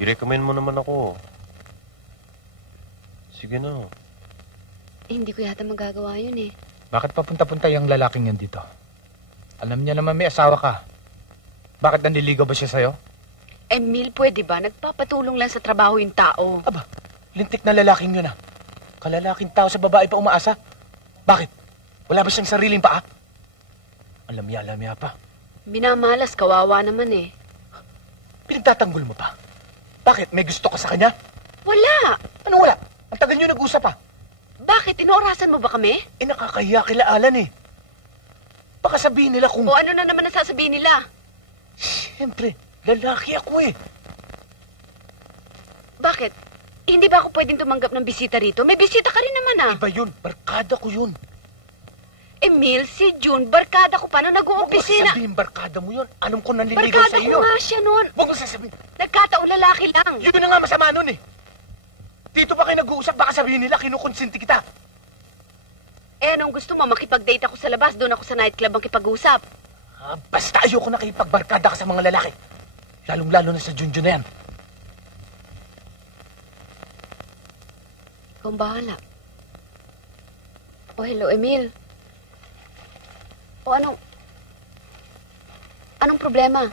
I-recommend mo naman ako. Sige na. Hindi ko yata magagawa yun eh. Bakit papunta-punta yung lalaking yan dito? Alam niya naman may asawa ka. Bakit nanliligaw ba siya sa'yo? Emil, pwede ba? Nagpapatulong lang sa trabaho yung tao. Aba, lintik na lalaking yun ah. Kalalaking tao sa babae pa umaasa. Bakit? Wala ba siyang sariling paa? Alamya pa. Minamalas, kawawa naman eh. Pinagtatanggol mo pa? Bakit? May gusto ka sa kanya? Wala! Ano wala? Ang tagal nyo nag-usap pa. Bakit? Inoorasan mo ba kami? Nakakahiya kila Alan eh. Baka sabihin nila kung... O ano na naman ang sasabihin nila? Siyempre, lalaki ako eh. Bakit? Hindi ba ako pwedeng tumanggap ng bisita rito? May bisita ka rin naman ah. Iba yun. Barkada ko yun. Emil, si June, barkada ko pa nung nag-uopisina. Huwag mo sabihin barkada mo yun. Alam ko nanliligaw Barkada sa iyo. ko nga siya nun. Huwag mo sasabihin. Nagkataon lalaki lang. Yun na nga masama nun eh. Dito pa kayo nag-uusap, baka sabihin nila kinukonsinti kita. Nung gusto mo, makipag-date ako sa labas, doon ako sa nightclub ang kipag-usap. Basta ayoko na nakipagbarkada ka sa mga lalaki. Lalong-lalo na sa Junjun na yan. Ikaw ang bahala. Hello, Emil. Anong problema?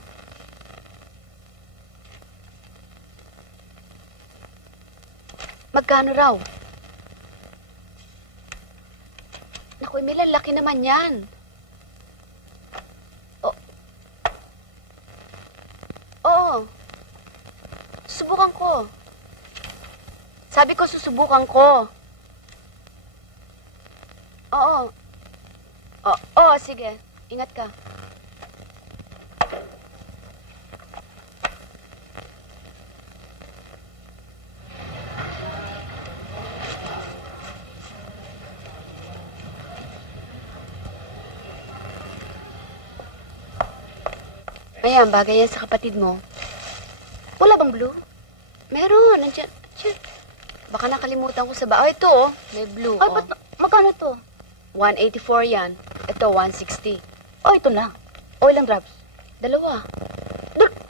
Magkano raw? Naku, Emil, ang laki naman yan. Oo. Susubukan ko. Sabi ko, susubukan ko. Oo. Oo, sige. Ingat ka. Ayan, bagay yan sa kapatid mo. Wala bang blue? Meron, nandiyan. Baka nakalimutan ko sa ito oh. May blue. Ay, ba't magkano to? 184 yan. Ito, 160. Oh, ito na. O, ilang drops? 2.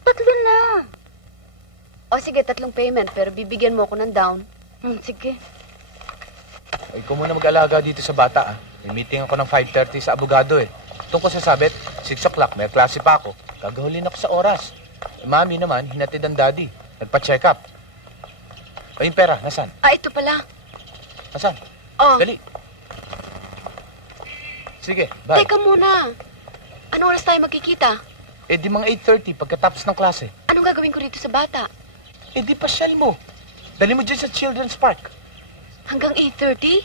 Tatlo na. O sige, 3 payment, pero bibigyan mo ko ng down. Sige. Ay, ikaw muna mag-alaga dito sa bata, ah. May meeting ako ng 5:30 sa abogado, eh. Tungkol sa sabit, 6 o'clock, may klase pa ako. Gagahulin ako sa oras. Mami naman, hinatid ang daddy. Nagpa-check up. Ay, yung pera, nasan? Ah, ito pala. Nasan? Oh. Dali. Sige, bye. Teka muna. Anong oras tayo magkikita? Eh, di mga 8:30 pagkatapos ng klase. Anong gagawin ko rito sa bata? Eh, di pasyal mo. Dali mo dyan sa Children's Park. Hanggang 8:30?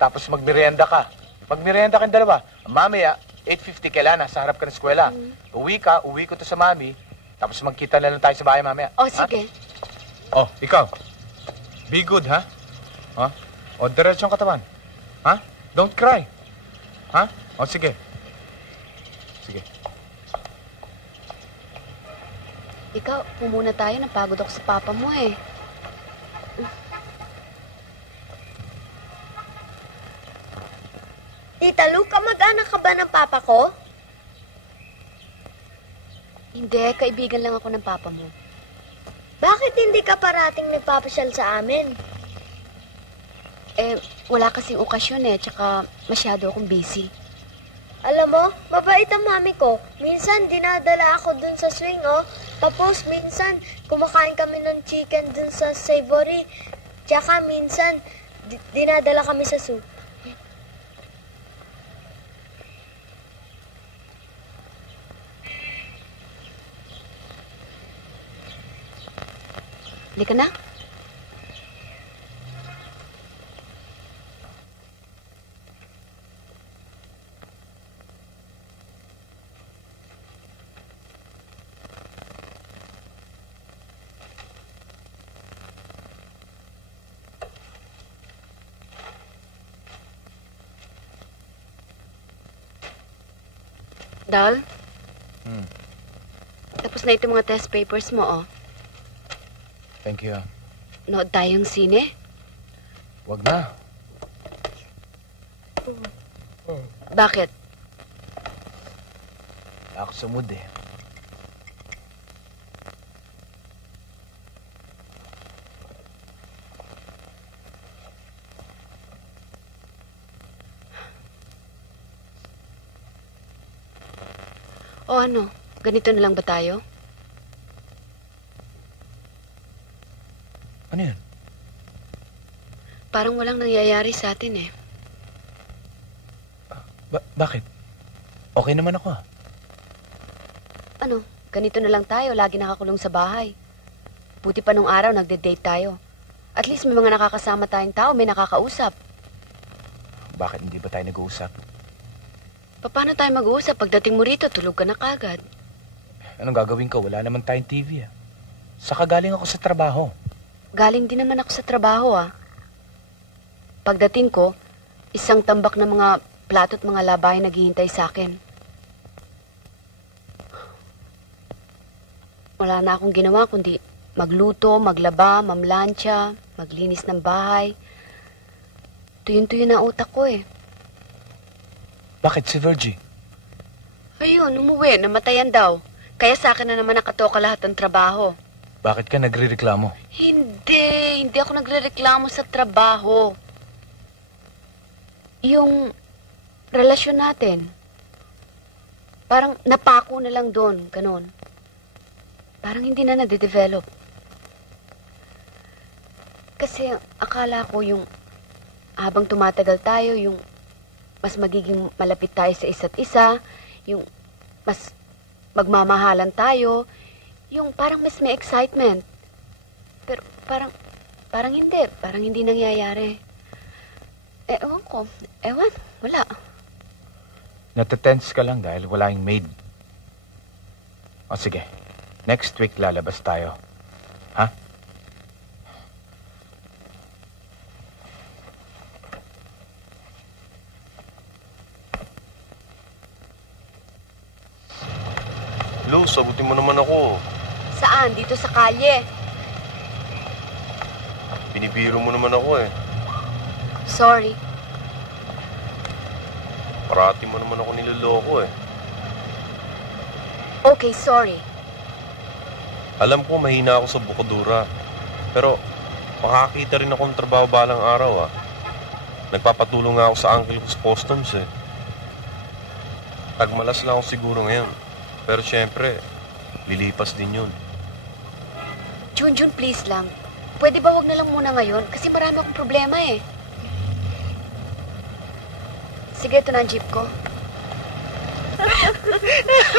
Tapos magmerienda ka. Magmerienda kang dalawa. Mamaya, 8:50 kailan sa harap ka ng eskwela. Uwi ka, uwi ko to sa mami. Tapos magkita na lang tayo sa bahay mamaya. Oh, sige. Ha? Oh, ikaw. Be good, ha? Ha? O, diretsong katawan. Ha? Don't cry. Ha? O, sige. Sige. Ikaw, pumuna tayo. Napagod ako sa papa mo eh. Tita Lu, kamag-anak ka ba ng papa ko? Hindi, kaibigan lang ako ng papa mo. Bakit hindi ka parating nagpapasyal sa amin? Eh, wala kasing okasyon eh, tsaka masyado akong busy. Alam mo, mabait ang mami ko. Minsan, dinadala ako dun sa swing, oh. Tapos, minsan, kumakain kami ng chicken dun sa savory. Tsaka, minsan, dinadala kami sa soup. Hindi ka na? Dal? Tapos na itong mga test papers mo, oh. Thank you. Nood tayong sine? Wag na. Bakit? Ako sa mood, eh. O ano, ganito na lang ba tayo? Ano yan? Parang walang nangyayari sa atin eh. Bakit? Okay naman ako, ah. Ano, ganito na lang tayo, lagi nakakulong sa bahay. Buti pa nung araw, nagde-date tayo. At least may mga nakakasama tayong tao, may nakakausap. Bakit hindi ba tayo nag-uusap? Paano tayo mag-uusap? Pagdating mo rito, tulog ka na kagad. Anong gagawin ko? Wala naman tayong TV, ah. Saka galing ako sa trabaho. Galing din naman ako sa trabaho, ah. Pagdating ko, isang tambak ng mga plato at mga labay naghihintay sa akin. Wala na akong ginawa kundi magluto, maglaba, mamlansya, maglinis ng bahay. Tuyon-tuyon na utak ko eh. Bakit si Virgie? Ayun, umuwi, namatayan daw. Kaya sa akin na naman nakatoka lahat ng trabaho. Bakit ka nagrereklamo? Hindi ako nagrereklamo sa trabaho. Yung relasyon natin, parang napako na lang doon, ganun. Parang hindi na nade-develop. Kasi akala ko yung habang tumatagal tayo, yung mas magiging malapit tayo sa isa't isa, yung mas magmamahalan tayo, yung parang mas may excitement. Pero parang hindi nangyayari. Ewan ko, wala. Natatense ka lang dahil wala yung maid. O sige, next week lalabas tayo. Ha? Lo, sagutin mo naman ako. Saan? Dito sa kalye. Binibiro mo naman ako eh. Sorry. Parati mo naman ako niloloko eh. Okay, sorry. Alam ko mahina ako sa bukadura. Pero makakita rin ako ng trabaho balang araw ah. Nagpapatulong nga ako sa uncle ko sa customs eh. Tagmalas lang ako siguro ngayon. Pero syempre, lilipas din yun. Junjun, please lang. Pwede ba wag na lang muna ngayon? Kasi marami akong problema eh. Sige, ito na ang jeep ko.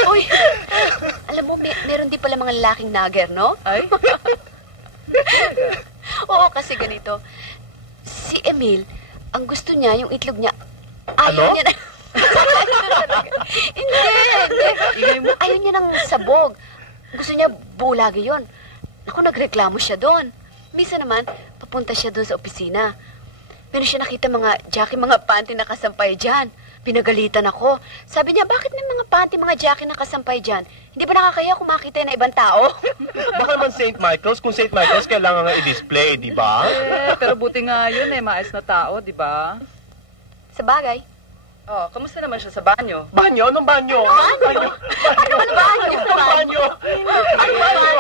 Uy, alam mo, meron din pala mga lalaking nagger, no? Ay? Oo, kasi ganito. Si Emil, ang gusto niya, yung itlog niya, ayaw niya na... Hindi. Ayaw niya ng sabog. Gusto niya bulagi yun. Ako, nagreklamo siya doon. Minsan naman, papunta siya doon sa opisina. Meron siya nakita mga jacket, mga panty na kasampay dyan. Pinagalitan ako. Sabi niya, bakit may mga panty, mga jacket na kasampay dyan? Hindi ba nakakaya kung makita na ibang tao? Baka naman St. Michael's. Kung St. Michael's, kailangan nga i-display, di ba? Pero buti nga yun eh, maayos na tao, di ba? Sa bagay. Oh, kamusta naman siya sa banyo? Banyo? Anong banyo? Banyo? Ano banyo? Banyo? Ano banyo?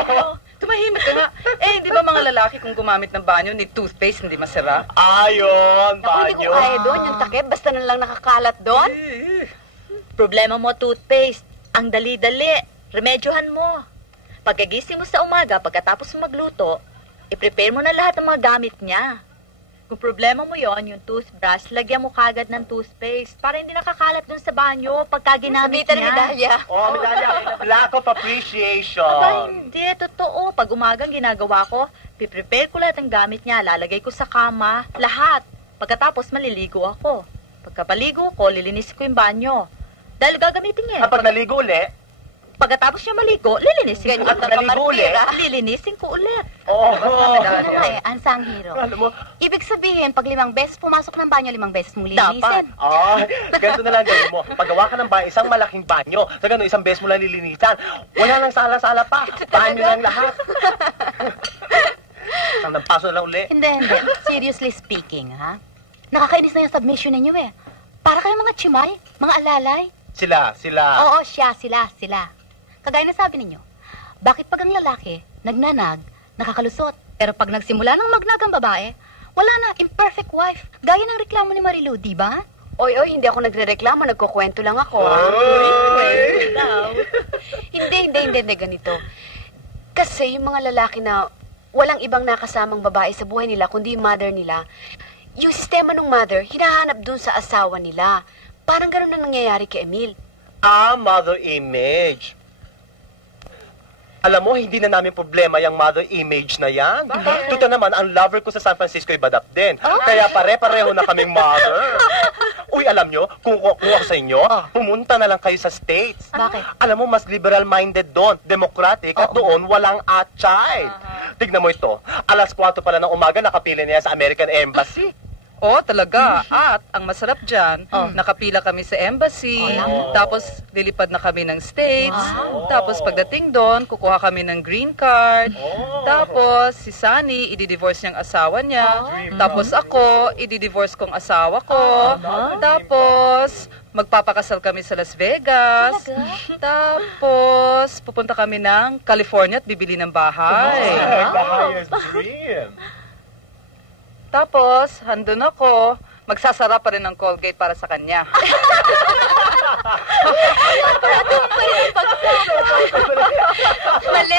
Tumahimik ka nga. Eh, hindi ba mga lalaki kung gumamit ng banyo ni toothpaste, hindi masarap? Ayon, Naku, hindi ko kaya doon. Yung takip, basta na lang nakakalat doon. Problema mo, toothpaste. Ang dali-dali. Remedyohan mo. Pagkagising mo sa umaga, pagkatapos mo magluto, i-prepare mo na lahat ng mga gamit niya. Kung problema mo yon, yung toothbrush, lagyan mo kagad ng toothpaste para hindi nakakalat dun sa banyo pagka ginamit niya. Medalya. Oh, medalya. Lack of appreciation. Aba, hindi. Totoo. Pag umagang ginagawa ko, piprepare ko lahat ng gamit niya, lalagay ko sa kama, lahat. Pagkatapos, maliligo ako. Pagkapaligo ko, lilinisin ko yung banyo. Dahil gagamitin niya. Kapag naligo uli, pagkatapos niya maligo, lilinisin ko. At naligo uli, lilinisin ko ulit. Ano nga eh, ansang hero. Alam mo, Ibig sabihin, pag 5 beses pumasok ng banyo, 5 beses mong lilinisin. dapat. Ganito na lang gawin mo. Paggawa ka ng banyo, isang malaking banyo. Sa ganun, isang beses mo lang lilinisan. Wala nang sala-sala pa. Banyo lang lahat. Ang nagpaso na lang uli. Hindi. Seriously speaking, ha? Nakakainis na yung submission ninyo eh. Para kayong mga chimay, mga alalay. Sila. Oo, sila. Kagaya na sabi ninyo, bakit pag ang lalaki, nagnanag, nakakalusot? Pero pag nagsimula ng magnag ang babae, wala na, imperfect wife. Gaya ng reklamo ni Marilu, di ba? Oy, hindi ako nagre-reklamo, nagkukwento lang ako. Hindi, ganito. Kasi yung mga lalaki na walang ibang nakasamang babae sa buhay nila, kundi yung mother nila, yung sistema ng mother, hinahanap dun sa asawa nila. Parang ganun na nangyayari kay Emil. Mother image. Alam mo, hindi na namin problema yung mother image na yan. Tuta naman, ang lover ko sa San Francisco ay badap din. Kaya pare-pareho na kaming mother. Uy, alam nyo, kung ako sa inyo, pumunta na lang kayo sa States. Bakit? Alam mo, mas liberal-minded doon, democratic, at doon walang child. Tignan mo ito, alas 4 pala ng umaga, nakapili niya sa American Embassy. Oo, talaga. At ang masarap dyan, nakapila kami sa embassy, tapos lilipad na kami ng States, tapos pagdating doon, kukuha kami ng green card, tapos si Sunny, i-divorce niyang asawa niya, tapos ako, i-divorce kong asawa ko, tapos magpapakasal kami sa Las Vegas, tapos pupunta kami ng California at bibili ng bahay. Bahay's dream. Tapos, handun ako, magsasara pa rin ng Colgate para sa kanya. Mali.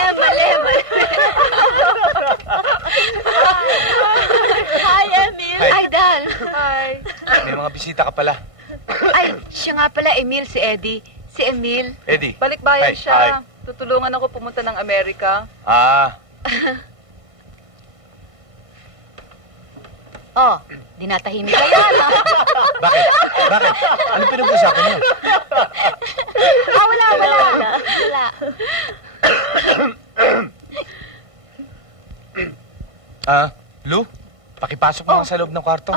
Hi, Emil. Ay, Dal. Hi. May mga bisita ka pala. Ay, siya nga pala, Emil, si Eddie. Si Emil. Eddie. Balikbayan Hi. siya. Tutulungan ako pumunta ng Amerika. Dinatahimik kayo, ano? Bakit? Ano pinag-usapan niyo? Wala. Lou? Pakipasok mo lang sa loob ng kwarto.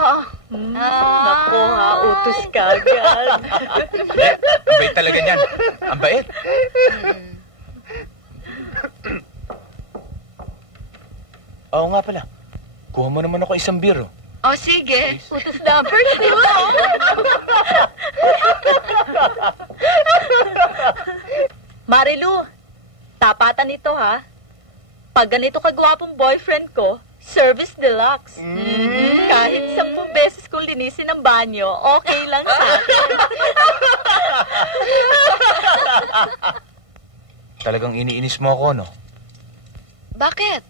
Naku ha, utos ka agad. Ang bait talaga niyan. Ang bait. Oo nga pala. Kuha mo naman ako isang beer. O, sige. Putos dumper na kayo. Marilu, tapatan ito ha. Pag ganito kagwapong boyfriend ko, service deluxe. Kahit 10 beses kong linisin ang banyo, okay lang sa akin. Talagang iniinis mo ako, no? Bakit?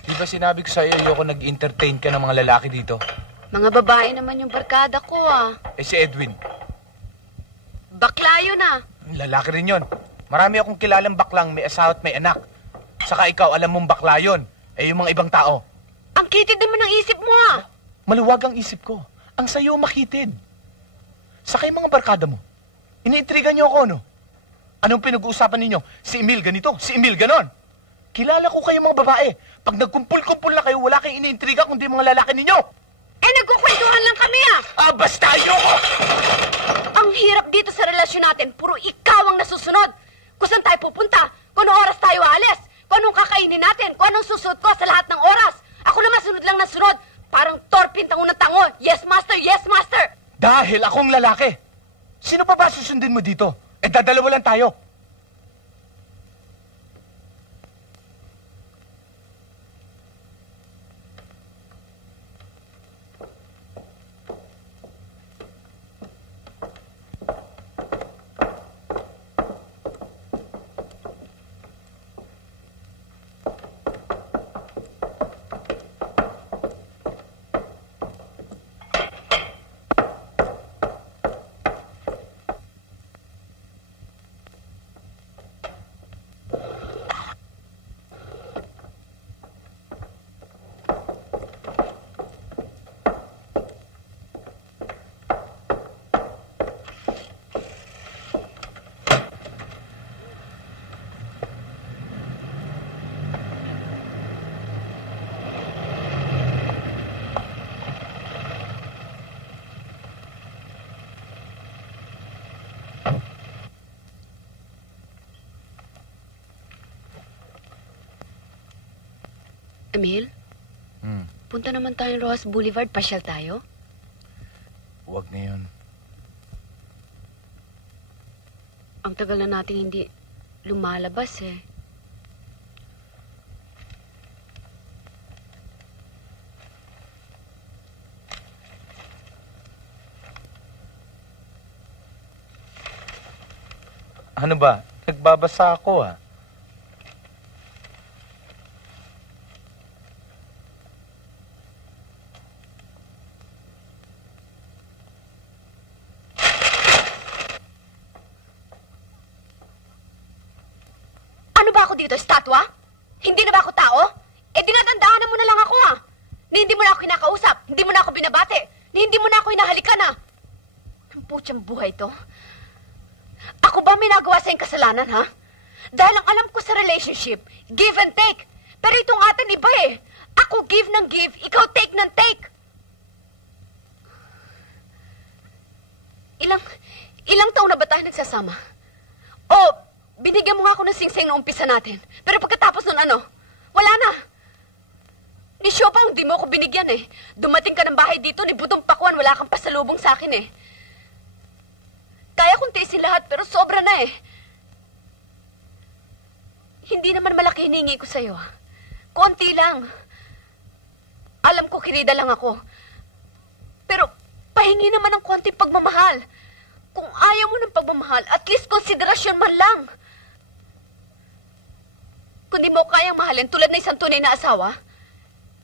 Di ba sinabi ko sa'yo, ayoko nag-entertain ka ng mga lalaki dito? Mga babae naman yung barkada ko, ah. Eh, si Edwin. Bakla yun, ah. Lalaki rin yun. Marami akong kilalang baklang may asawa at may anak. Saka ikaw, alam mong bakla yun. Eh, yung mga ibang tao. Ang kitid naman ng isip mo, ah. Maluwag ang isip ko. Ang sayo makitid. Saka yung mga barkada mo. Iniintriga niyo ako, no? Anong pinag-uusapan ninyo? Si Emil ganito, si Emil ganon. Kilala ko kayo mga babae. Pag nagkumpul-kumpul na kayo, wala kayong iniintriga kundi mga lalaki ninyo. Eh, nagkukwentuhan lang kami, ah. Basta ayoko! Ang hirap dito sa relasyon natin, puro ikaw ang nasusunod. Kung saan tayo pupunta, kung anong oras tayo aalis, kung anong kakainin natin, kung anong susunod ko sa lahat ng oras. Ako naman sunod lang ng sunod. Parang torpin tango ng tango. Yes, master! Yes, master! Dahil akong lalaki. Sino pa ba susundin mo dito? Eh, dadalawa lang tayo. Emil? Punta naman tayong Rojas Boulevard. Pasyal tayo? Huwag na yun. Ang tagal na natin hindi lumalabas, eh. Ano ba? Nagbabasa ako, ah. Ano ba ako dito, estatwa? Hindi na ba ako tao? Eh, dinadandaanan mo na lang ako, ah. Ni hindi mo na ako kinakausap, hindi mo na ako binabate, ni hindi mo na ako hinahalikan, ah. Ang putyang buhay to. Ako ba may nagawa sa'yong kasalanan, ha? Dahil ang alam ko sa relationship, give and take. Pero itong atin iba, eh. Ako give ng give, ikaw take ng take. Ilang taon na ba tayo nagsasama? Oh, binigyan mo nga ako ng singsing na umpisa natin. Pero pagkatapos nun ano? Wala na. Ni Siopa, hindi mo ako binigyan eh. Dumating ka ng bahay dito, ni Budong Pakuan, wala kang pasalubong sa akin eh. Kaya kong tiisin lahat, pero sobra na eh. Hindi naman malaki hiningi ko sa'yo. Konti lang. Alam ko kinida lang ako. Pero pahingi naman ng konting pagmamahal. Kung ayaw mo ng pagmamahal, at least konsiderasyon man lang. Kung di mo kayang mahalin tulad na isang tunay na asawa,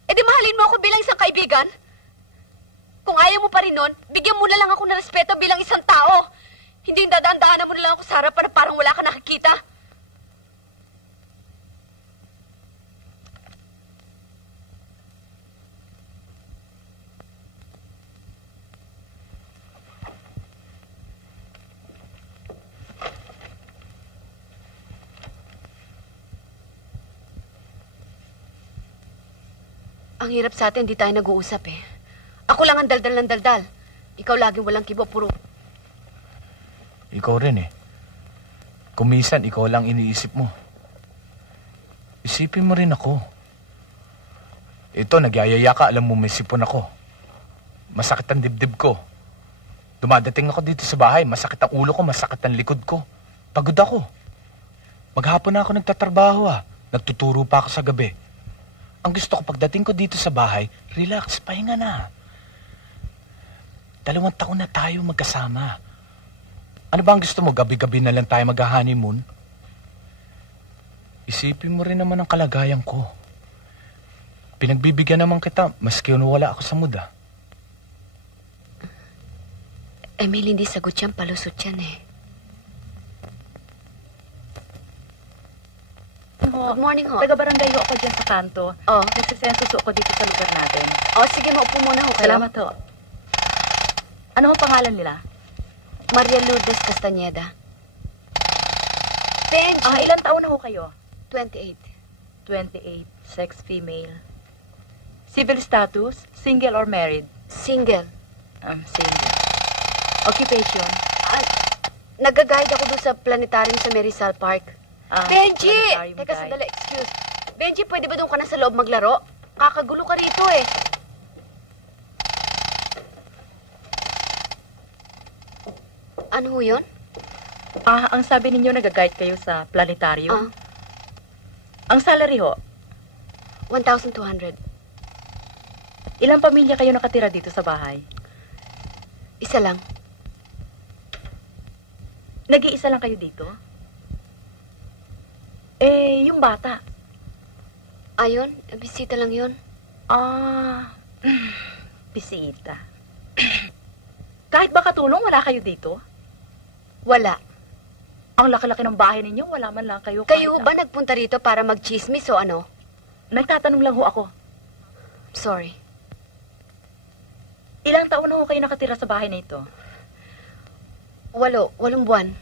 edi mahalin mo ako bilang isang kaibigan. Kung ayaw mo pa rin nun, bigyan mo na lang ako ng respeto bilang isang tao. Hindi yung dadaan-daanan mo na lang ako sa harapan na parang wala ka nakikita. Ang hirap sa atin, di tayo nag-uusap eh. Ako lang ang daldal ng daldal. Ikaw laging walang kibo, puro... Ikaw rin eh. Kung minsan, ikaw lang iniisip mo. Isipin mo rin ako. Ito, nagyayaya ka, alam mo may sipon ako. masakit ang dibdib ko. Dumadating ako dito sa bahay, masakit ang ulo ko, masakit ang likod ko. Pagod ako. Maghapon na ako nagtatrabaho Nagtuturo pa ako sa gabi. Ang gusto ko pagdating ko dito sa bahay, relax, pahinga na. 2 taon na tayo magkasama. Ano ba ang gusto mo? Gabi-gabi na lang tayo mag-honeymoon? Isipin mo rin naman ang kalagayan ko. Pinagbibigyan naman kita, maski wala ako sa muda. Emil, hindi sagot yan, palusot yan eh. Good morning ho. Taga-barangay ho ako dyan sa kanto. Oh. Nagsisensus ako dito sa lugar natin. Oh, sige, maupo muna ho kayo. Salamat ho. Ano ang pangalan nila? Maria Lourdes Castañeda. Benji! Ilang taon na ho kayo? 28. 28. Sex female. Civil status? Single or married? Single. Single. Occupation? Nag-guide ako doon sa planetarium sa Marisal Park. Benji! Teka, guide. sandali, excuse. Benji, pwede ba doon ka na sa loob maglaro? Kakagulo ka rito eh. Ano ho yun? Ang sabi ninyo nag-guide kayo sa planetarium? Ang salary ho? 1,200. Ilang pamilya kayo nakatira dito sa bahay? Isa lang. Nag-iisa lang kayo dito? Yung bata. Ayun, bisita lang yun. Bisita. Kahit ba katulong, wala kayo dito? Wala. Ang laki-laki ng bahay ninyo, wala man lang kayo. Kayo ba nagpunta rito para mag-chismis o ano? Nagtatanong lang ho ako. Sorry. Ilang taon na ho kayo nakatira sa bahay na ito? 8 buwan.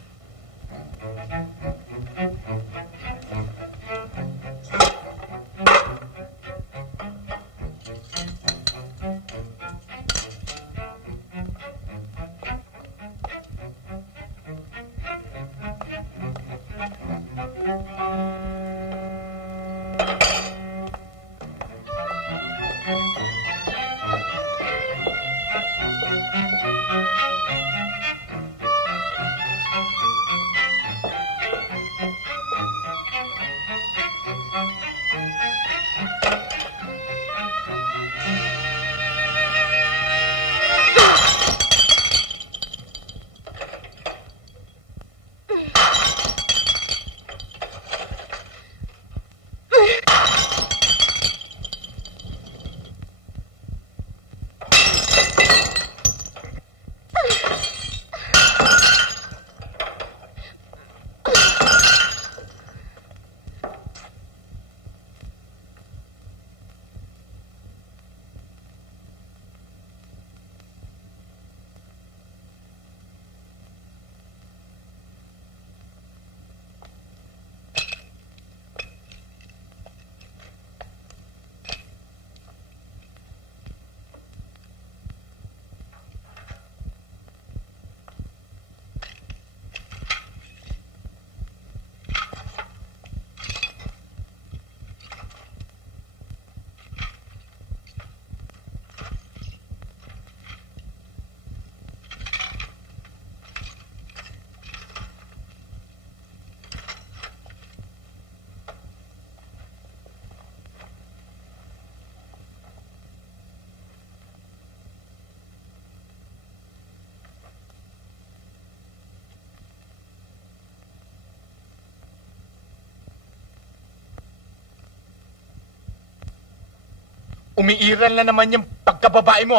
Umiiral na naman yung pagkababae mo,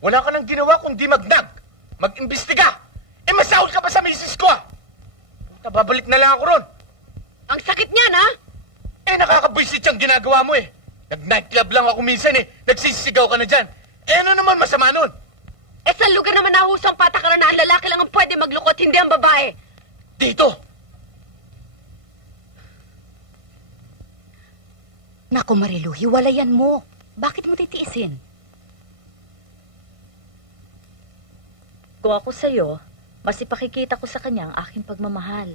Wala ka nang ginawa kundi mag-imbestiga. Masahol ka pa sa misis ko, Babalik na lang ako ron. Ang sakit niyan, Nakakabwisit yung ginagawa mo, Nag-nightclub lang ako minsan, Nagsisigaw ka na dyan. Ano naman masama nun? Sa lugar naman nahusang patakaran na ang lalaki lang ang pwede maglukot, hindi ang babae. Dito! Naku, Marilu, hiwalayan mo. Bakit mo titiisin? Kung ako sa'yo, mas ipakikita ko sa kanya ang aking pagmamahal.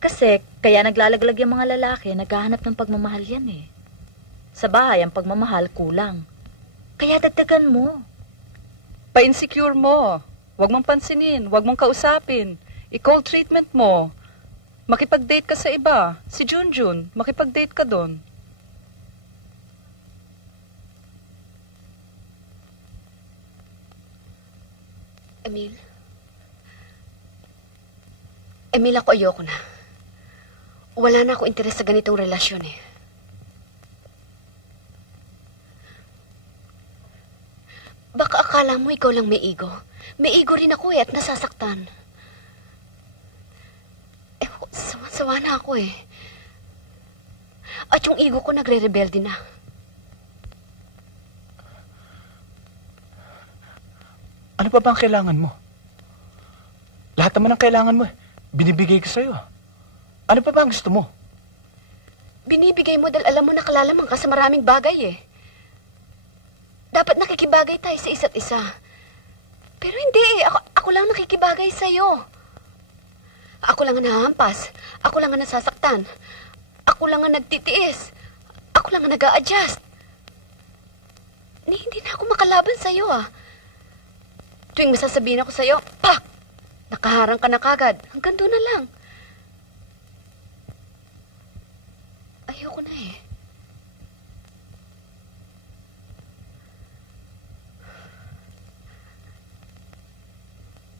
Kasi, kaya naglalaglag yung mga lalaki, naghahanap ng pagmamahal yan Sa bahay, ang pagmamahal kulang. Kaya dagdagan mo. Pa-insecure mo. Huwag mong pansinin, huwag mong kausapin. I-cold treatment mo. Makipag-date ka sa iba. Si Junjun, makipag-date ka doon. Emil, ako ayoko na. Wala na ako interes sa ganitong relasyon eh. Baka akala mo ikaw lang may ego. May ego rin ako eh at nasasaktan. Sawa na ako eh. At yung ego ko nagre-rebelde na. Ano pa ba ang kailangan mo? Lahat naman ang kailangan mo eh. Binibigay ko sa'yo. Ano pa ba ang gusto mo? Binibigay mo dahil alam mo nakalalaman ka sa maraming bagay eh. Dapat nakikibagay tayo sa isa't isa. Pero hindi eh. Ako lang nakikibagay sa'yo. Ako lang ang nahampas. Ako lang ang nasasaktan. Ako lang ang nagtitiis. Ako lang ang nag-a-adjust. Hindi na ako makalaban sa'yo ah. Tuwing masasabihin ako sa'yo, pak! Nakaharang ka na kagad. Hanggang doon na lang. Ayoko na eh.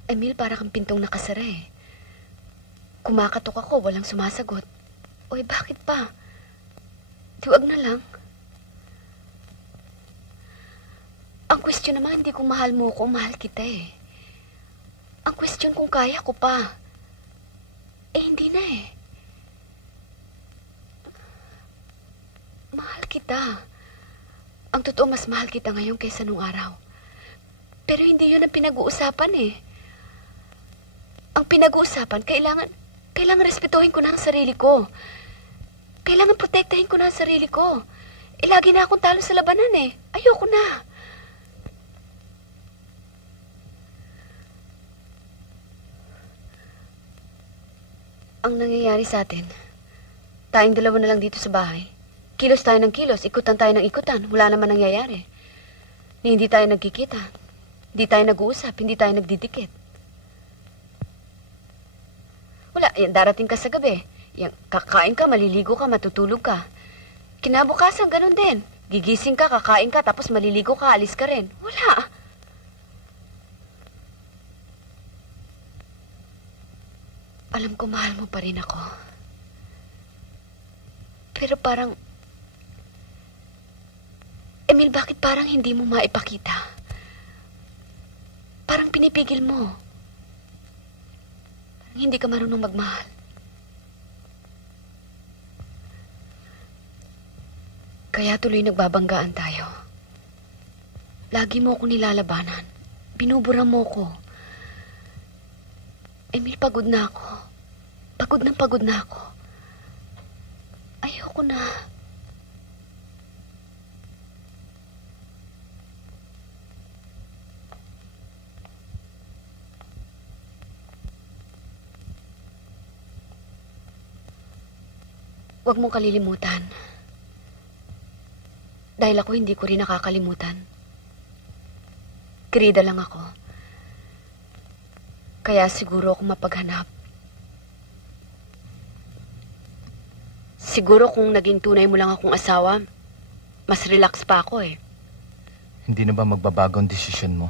Emil, para kang pintong nakasara eh. Kumakatok ako, walang sumasagot. Oy, bakit pa? Tiwag na lang. Ang question naman, hindi kung mahal mo ko, mahal kita eh. Ang question kung kaya ko pa. Hindi na eh. Mahal kita. Ang totoo, mas mahal kita ngayon kaysa nung araw. Pero hindi yun ang pinag-uusapan eh. Ang pinag-uusapan, kailangan respetuhin ko na ang sarili ko. Kailangan protektahin ko na ang sarili ko. Lagi na akong talo sa labanan eh. Ayoko na. Ang nangyayari sa atin, tayong dalawa na lang dito sa bahay. Kilos tayo ng kilos, ikutan tayo ng ikutan. Wala naman nangyayari. Hindi tayo nagkikita. Hindi tayo nag-uusap, hindi tayo nagdidikit. Wala, yan darating ka sa gabi. Yan, kakain ka, maliligo ka, matutulog ka. Kinabukasan, ganun din. Gigising ka, kakain ka, tapos maliligo ka, alis ka rin. Wala. Alam ko mahal mo pa rin ako. Pero parang... Emil, bakit parang hindi mo maipakita? Parang pinipigil mo. Parang hindi ka marunong magmahal. Kaya tuloy nagbabanggaan tayo. Lagi mo akong nilalabanan. Binubura mo ko. Emil, pagod na ako. Pagod na ako. Ayoko na. Huwag mong kalilimutan. Dahil ako hindi ko rin nakakalimutan. Querida lang ako. Kaya siguro ako mapaghanap. Siguro kung naging tunay mo lang akong asawa, mas relax pa ako eh. Hindi na ba magbabago ang desisyon mo?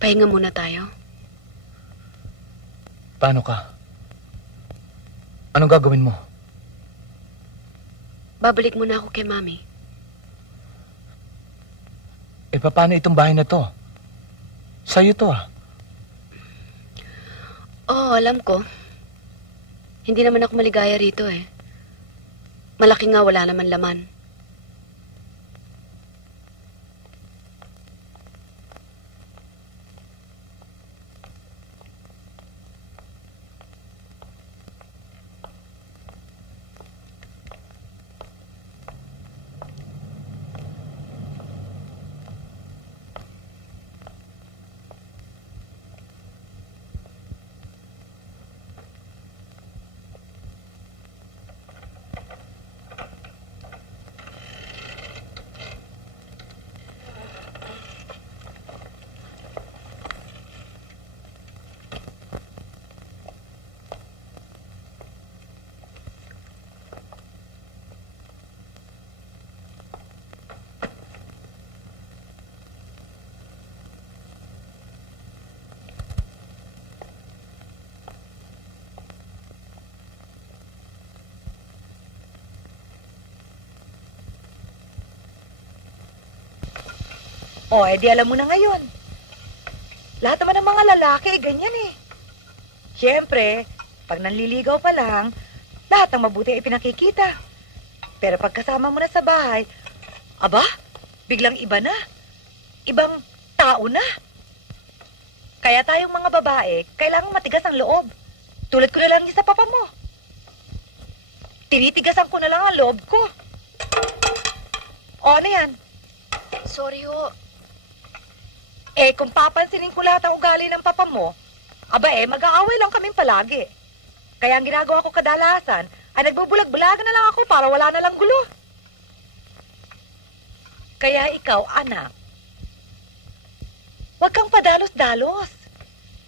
Pahinga muna tayo. Paano ka? Anong gagawin mo? Babalik muna ako kay Mami. Paano itong bahay na to? Sa'yo to ah. Oo, alam ko. Hindi naman ako maligaya rito eh. Malaki nga, wala naman laman. O, edi alam mo na ngayon. Lahat naman ng mga lalaki, ganyan eh. Siyempre, pag nanliligaw pa lang, lahat ng mabuti ay pinakikita. Pero pagkasama mo na sa bahay, aba, biglang iba na. Ibang tao na. Kaya tayong mga babae, kailangang matigas ang loob. Tulad ko na lang yung sa papa mo. Tinitigasan ko na lang ang loob ko. O, ano yan? Sorry ho. Eh, kung papansinin ko lahat ang ugali ng papa mo, aba mag-aaway lang kaming palagi. Kaya ang ginagawa ko kadalasan, ay nagbubulag-bulagan na lang ako para wala na lang gulo. Kaya ikaw, anak, huwag kang padalos-dalos.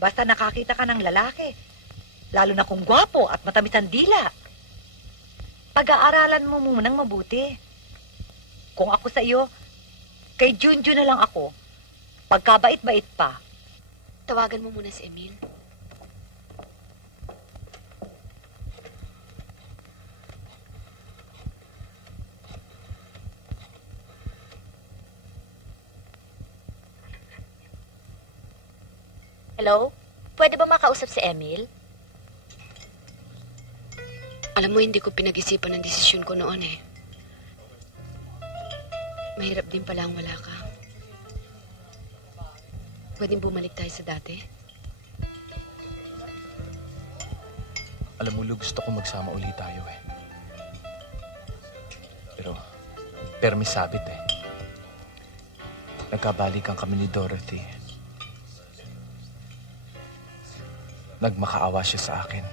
Basta nakakita ka ng lalaki, lalo na kung gwapo at matamis ang dila. Pag-aaralan mo munang mabuti. Kung ako sa iyo, kay Junjun na lang ako. Pagkabait-bait pa. Tawagan mo muna si Emil. Hello? Pwede ba makausap si Emil? Alam mo, hindi ko pinag-isipan ang desisyon ko noon eh. Mahirap din pala ang wala ka. Pwedeng bumalik tayo sa dati? Alam mo, Lu, gusto ko magsama ulit tayo eh. Pero may sabit eh. Nagkabalikan kami ni Dorothy. Nagmakaawa siya sa akin.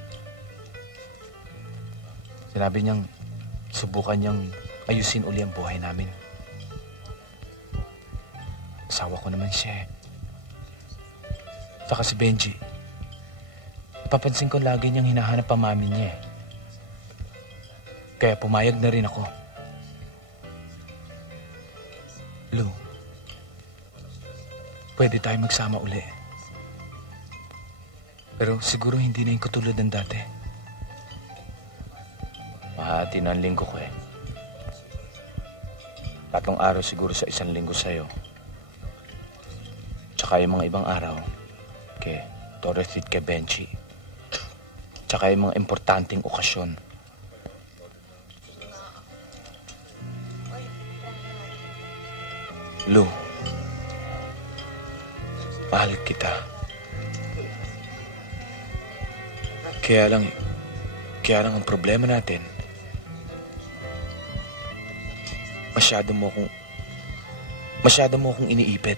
Sinabi niyang subukan niyang ayusin uli ang buhay namin. Asawa ko naman siya eh. Saka si Benji. Papansin ko lagi niyang hinahanap ang mami niya eh. Kaya pumayag na rin ako. Lu, pwede tayo magsama uli. Pero siguro hindi na yung katulad ng dati. Mahati na ang linggo ko eh. 3 araw siguro sa 1 linggo sa'yo. Tsaka yung mga ibang araw kay Dorothy at kay Benji. Tsaka yung mga importanteng okasyon. Lu, mahal kita. Kaya lang ang problema natin, masyado mo akong iniipit.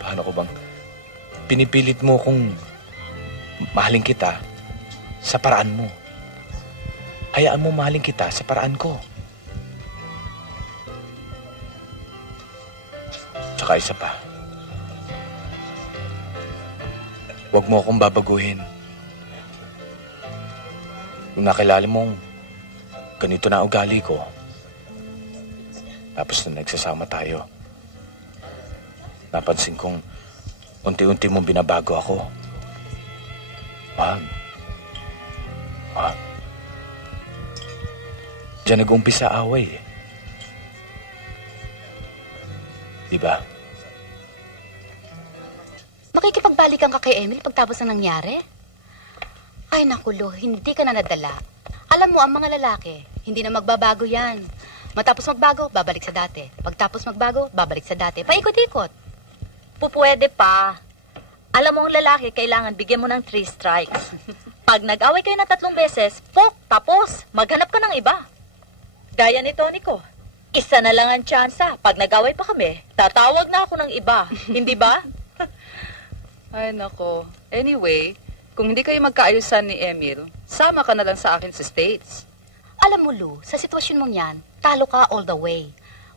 Paano ko bang pinipilit mo kung mahalin kita sa paraan mo? Hayaan mo mahalin kita sa paraan ko. Tsaka isa pa. Huwag mo akong babaguhin. Kung nakilala mong ganito na ugali ko, tapos na nagsasama tayo, napansin kong unti-unti mong binabago ako. Wag. Diyan nag-umpisa away eh. Diba? Makikipagbalikan ka kay Emil pagtapos ng nangyari? Ay naku, Lu, hindi ka na nadala. Alam mo, ang mga lalaki, hindi na magbabago yan. Matapos magbago, babalik sa dati. Pagtapos magbago, babalik sa dati. Paikot-ikot. Pupwede pa. Alam mo, ang lalaki, kailangan bigyan mo ng 3 strikes. Pag nag-away kayo na 3 beses, tapos, maghanap ka ng iba. Gaya ni Tony ko. Isa na lang ang tsansa. Pag nag-away pa kami, tatawag na ako ng iba. Hindi ba? Ay, nako. Anyway, kung hindi kayo magkaayusan ni Emil, sama ka na lang sa akin sa States. Alam mo, Lu, sa sitwasyon mong yan, talo ka all the way.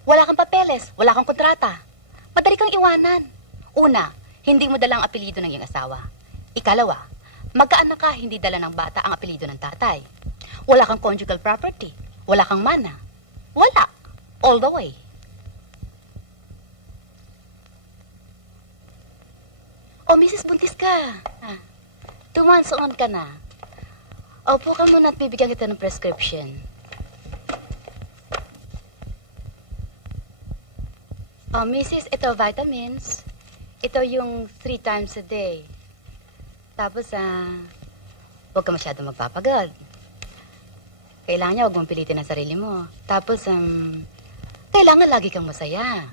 Wala kang papeles, wala kang kontrata. Madali kang iwanan. Una, hindi mo dala ang apelido ng iyong asawa. Ikalawa, magkaanak ka, hindi dala ng bata ang apelido ng tatay. Wala kang conjugal property. Wala kang mana. Wala. All the way. Oh, Mrs. Buntis ka. 2 months on ka na. Opo ka muna at bibigyan kita ng prescription. Oh, Mrs., ito vitamins. Ito yung 3 times a day. Tapos, huwag ka masyado magpapagod. Kailangan niya, huwag mong pilitin ang sarili mo. Tapos, kailangan lagi kang masaya.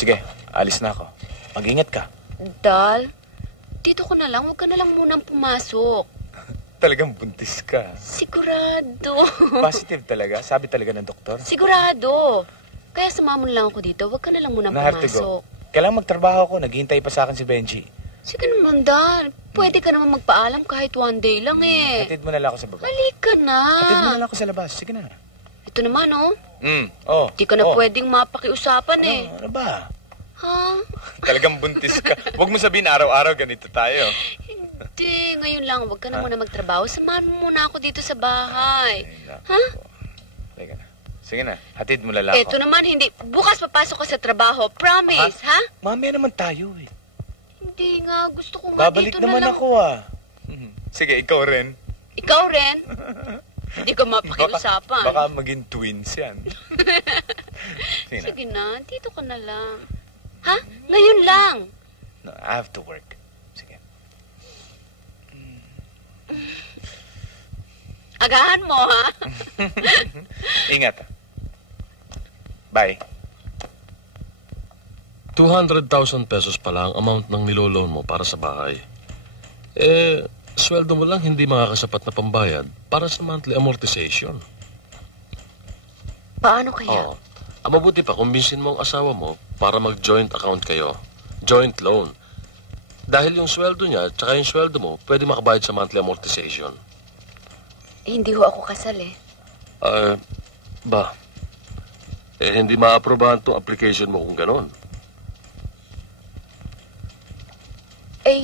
Sige, alis na ako. Mag-ingat ka. Dal, dito ko na lang. Huwag ka na lang munang pumasok. Talagang buntis ka. Sigurado. Positive talaga? Sabi talaga ng doktor? Sigurado. Kaya sumamon lang ako dito. Huwag ka na lang munang pumasok. Kailangan magtrabaho ako. Naghihintay pa sa akin si Benji. Sige naman, Dal. Pwede ka naman magpaalam kahit 1 day lang eh. Hatid mo na lang ako sa baba. Halika na. Hatid mo na lang ako sa labas. Sige na. Ito naman, oh. Oh. Di ka na pwedeng mapakiusapan eh. Ano ba? Ha? Talagang buntis ka. Huwag mo sabihin araw-araw ganito tayo. Hindi, ngayon lang. Huwag ka na muna magtrabaho. Samahan mo muna ako dito sa bahay. Ha? Sige na. Hatid mo na lang ako. Ito naman, hindi. Bukas papasok ka sa trabaho. Promise, ha? Mamaya naman tayo eh. Hindi nga. Gusto ko nga Babalik dito naman na lang. ako ah. Sige, ikaw rin. Ikaw rin? Hindi ka mapakiusapan. Baka maging twins yan. Sige na. Dito ka na lang. Ha? Ngayon lang. No, I have to work. Sige. Agahan mo, ha? Ingat. Bye. 200,000 pesos pa lang amount ng niloloan mo para sa bahay. Sweldo mo lang hindi makakasapat na pambayad para sa monthly amortization. Paano kaya? Ang mabuti pa, kumbinsin mo ang asawa mo para mag-joint account kayo. Joint loan. Dahil yung sweldo niya at yung sweldo mo, pwede makabayad sa monthly amortization. Hindi ho ako kasal eh. Hindi maaprobahan tong application mo kung ganon.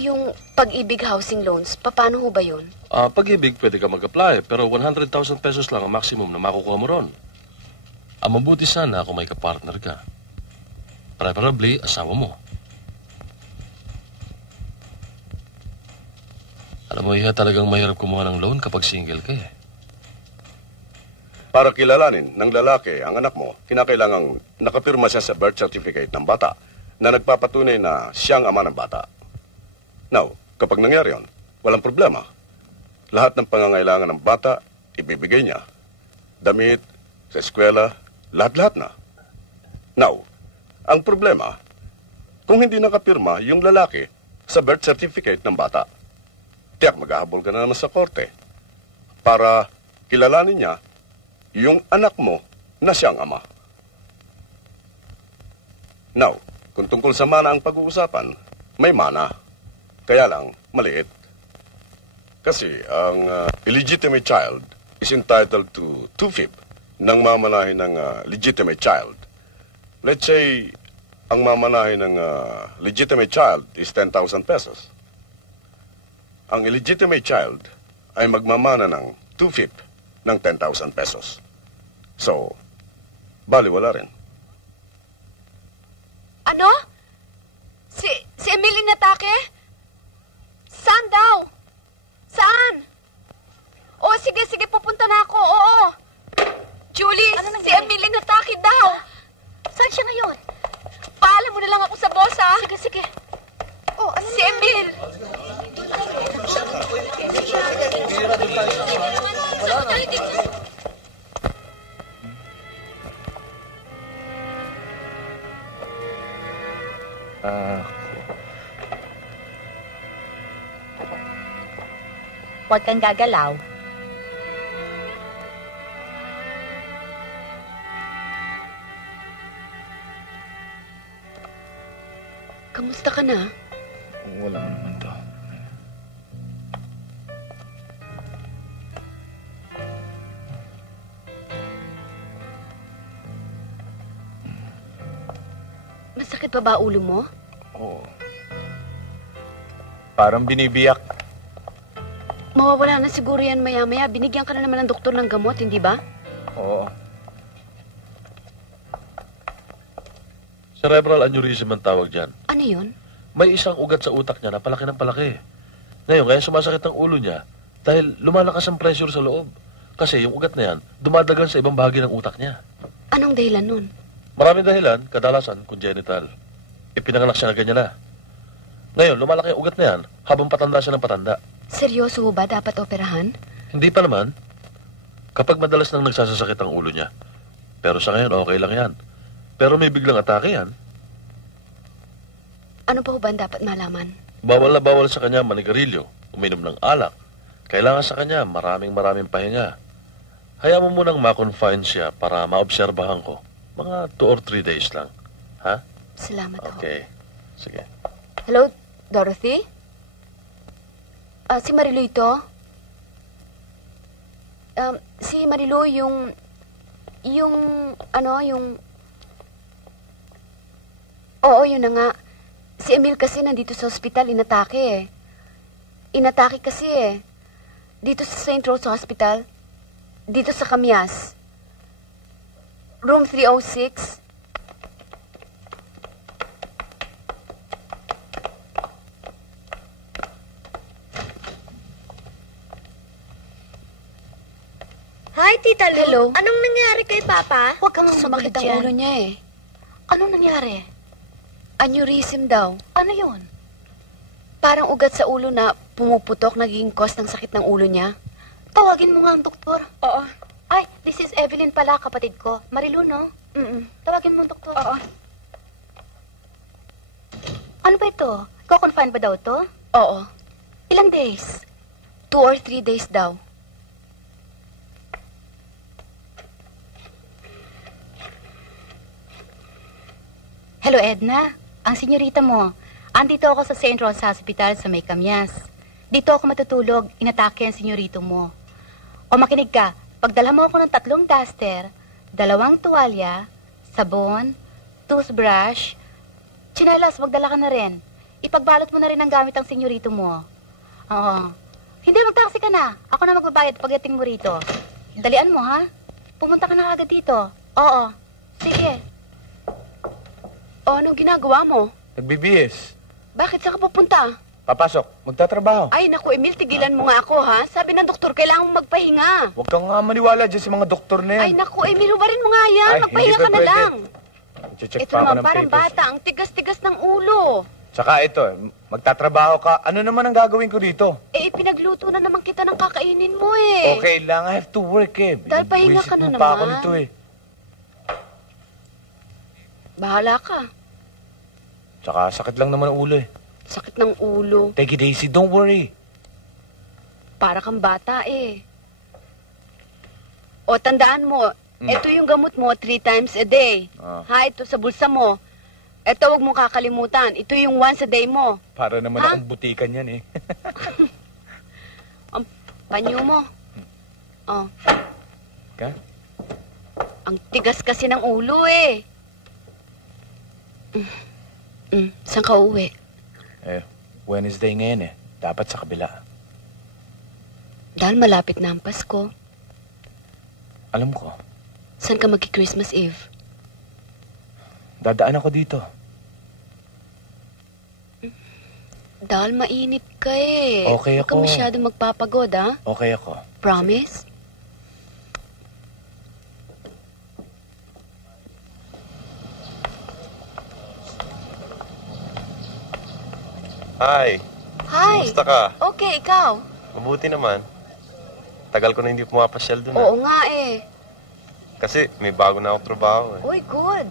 Yung Pag-ibig housing loans, paano ho ba yun? Pag-ibig, pwede ka mag-apply, pero 100,000 pesos lang ang maximum na makukuha mo ron. Ang mabuti sana kung may kapartner ka. Preferably, asawa mo. Alam mo, talagang mahirap kumuha ng loan kapag single ka eh. Para kilalanin ng lalaki ang anak mo, kinakailangang nakapirma siya sa birth certificate ng bata na nagpapatunay na siyang ama ng bata. Now, kapag nangyari yun, walang problema. Lahat ng pangangailangan ng bata, ibibigay niya. Damit, sa eskwela, lahat-lahat na. Now, ang problema, kung hindi nakapirma yung lalaki sa birth certificate ng bata, tiyak maghahabol ka na naman sa korte para kilalanin niya yung anak mo na siyang ama. Now, kung tungkol sa mana ang pag-uusapan, may mana. Kaya lang, maliit. Kasi ang illegitimate child is entitled to 2/5 ng mamanahin ng legitimate child. Let's say, ang mamanahin ng legitimate child is 10,000 pesos. Ang illegitimate child ay magmamana ng 2/5 ng 10,000 pesos. So, baliwala rin. Ano? Si Emily natake? Saan daw? Saan? Sige, pupunta na ako. Oo. Julie, si Emily natake daw. Saan siya ngayon? Paalam mo na lang ako sa boss, ha? Sige. Si Emil. Huwag kang gagalaw. Kamusta ka na? Wala naman to. Masakit pa ba ulo mo? Oo. Parang binibiyak. Mawawala na siguro yan maya-maya. Binigyan ka na naman ng doktor ng gamot, hindi ba? Oo. Cerebral aneurysm ang tawag dyan. Ano yun? May isang ugat sa utak niya na palaki ng palaki. Ngayon, kaya sumasakit ang ulo niya dahil lumalakas ang pressure sa loob. Kasi yung ugat na yan, dumadagan sa ibang bahagi ng utak niya. Anong dahilan nun? Maraming dahilan, kadalasan congenital. Ipinanganak siya na ganyan na. Ngayon, lumalaki ang ugat na yan habang patanda siya ng patanda. Seryoso ba dapat operahan? Hindi pa naman. Kapag madalas nang nagsasasakit ang ulo niya. Pero sa ngayon, okay lang yan. Pero may biglang atake yan. Ano pa ba dapat malaman? Bawal na bawal sa kanya manigarilyo, uminom ng alak. Kailangan sa kanya maraming pahinga. Hayaan mo munang ma-confine siya para maobserbahan ko. Mga 2 or 3 days lang. Ha? Salamat ho. Okay. Sige. Hello, Dorothy? Si Marilu ito? Si Marilu, yung... Oo, yun na nga. Si Emil kasi nandito sa ospital, inatake eh. Inatake kasi eh. Dito sa St. Rose Hospital. Dito sa Kamyas. Room 306. Hi, Tita Lu. Hello. Anong nangyari kay Papa? Huwag kang sumakit ang ulo niya eh. Anong nangyari? Aneurysm daw. Ano yun? Parang ugat sa ulo na pumuputok, naging cause ng sakit ng ulo niya. Tawagin mo nga ang doktor. Oo. Ay, this is Evelyn pala, kapatid ko. Marilu, no? Tawagin mo ang doktor. Oo. Ano ba ito? Ko-confine ba daw to? Oo. Ilang days? 2 or 3 days daw. Hello, Edna. Ang senyorita mo. Andito ako sa St. Rose Hospital sa May Kamyas. Dito ako matutulog. Inatake ang senyorito mo. O makinig ka. Pagdala mo ako ng 3 duster, 2 tuwalya, sabon, toothbrush, tsinelas, magdala ka na rin. Ipagbalot mo na rin ang gamit ang senyorito mo. Oo. Hindi, magtaksi ka na. Ako na magbabayad pagdating mo rito. Dalian mo, ha? Pumunta ka na agad dito. Oo. Sige. O, anong ginagawa mo? Nagbibihis. Bakit saan ka pupunta? Papasok. Magtatrabaho. Ay, naku, Emil, tigilan mo nga ako, ha? Sabi ng doktor, kailangan mong magpahinga. Huwag kang nga maniwala dyan sa mga doktor na yan. Ay, naku, Emil, hubarin mo nga yan. Ay, Magpahinga hindi ka na pwede. lang. Check Ito pa ako naman, ng parang papers. bata, ang tigas-tigas ng ulo. Tsaka ito, magtatrabaho ka. Ano naman ang gagawin ko dito? Eh, ipinagluto na naman kita ng kakainin mo, eh. Okay lang, I have to work eh. Dahil pahinga ka na Buwisit mo pa ako naman. nito eh. Bahala ka. Tsaka sakit lang naman ang ulo eh. Sakit ng ulo. Take it easy, don't worry. Para kang bata, eh. O, tandaan mo, ito yung gamot mo 3 times a day. Ha, ito sa bulsa mo. Ito, huwag mong kakalimutan. Ito yung once a day mo. Para naman Ha? akong butikan yan eh. Ang panyo mo. Oh. Ka? Ang tigas kasi ng ulo, eh. Saan ka uuwi? Wednesday ngayon eh. Dapat sa kabila. Dahil malapit na ang Pasko. Alam ko, Saan ka magki-Christmas Eve? dadaan ako dito. Dahil mainit ka eh. Okay Huwag ka ako. masyado magpapagod, ha? Okay ako. Promise? Hi. Hi. Kumusta ka? Okay, ikaw? Mabuti naman. Tagal ko na hindi pumapasyal doon. Oo nga eh. Kasi may bago na akong trabaho eh. Uy, good.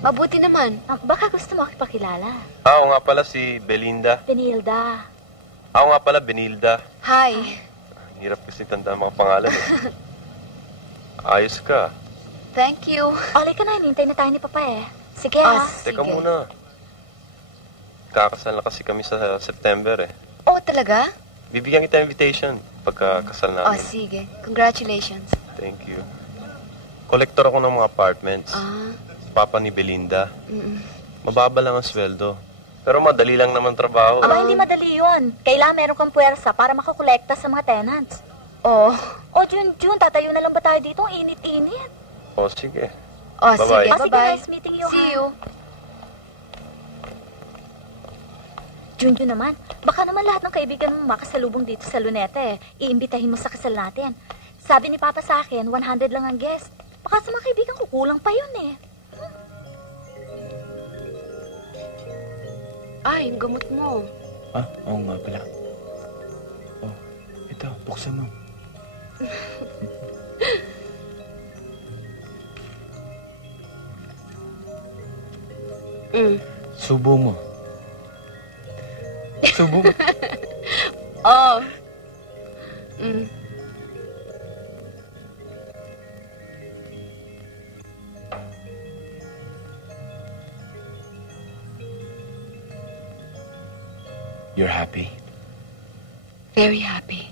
Mabuti naman. Baka gusto mo pakilala. Ako nga pala si Belinda. Benilda. Ako nga pala Benilda. Hi. Ang hirap kasi tandaan mga pangalan eh. Ayos ka. Thank you. Olay ka na, hinintay na tayo ni Papa eh. Sige Teka muna. Kakasal na kasi kami sa September eh. Oh, talaga? Bibigyan kita invitation pagkakasal Oh, namin. sige. Congratulations. Thank you. Kolektor ako ng mga apartments. Ah. Papa ni Belinda. Mm-mm. Mababa lang ang sweldo. Pero madali lang naman trabaho. Aba, hindi madali yun. Kailangan meron kang puwersa para makakolekta sa mga tenants. Oh. O, June, tatayo na lang ba tayo dito? Ang init-init. O, sige. Oh, Bye-bye. sige. Sige, Bye-bye. nice meeting you. See ha? you. June naman, baka naman lahat ng kaibigan mo makasalubong dito sa Luneta eh. Iimbitahin mo sa kasal natin. Sabi ni Papa sa akin, 100 lang ang guest. Baka sa mga kaibigan ko, kulang pa yun eh. Ay, yung gamot mo. Ah, oo nga pala. Oh, ito, buksan mo. Subo mo. Subo mo. Oh. You're happy? Very happy.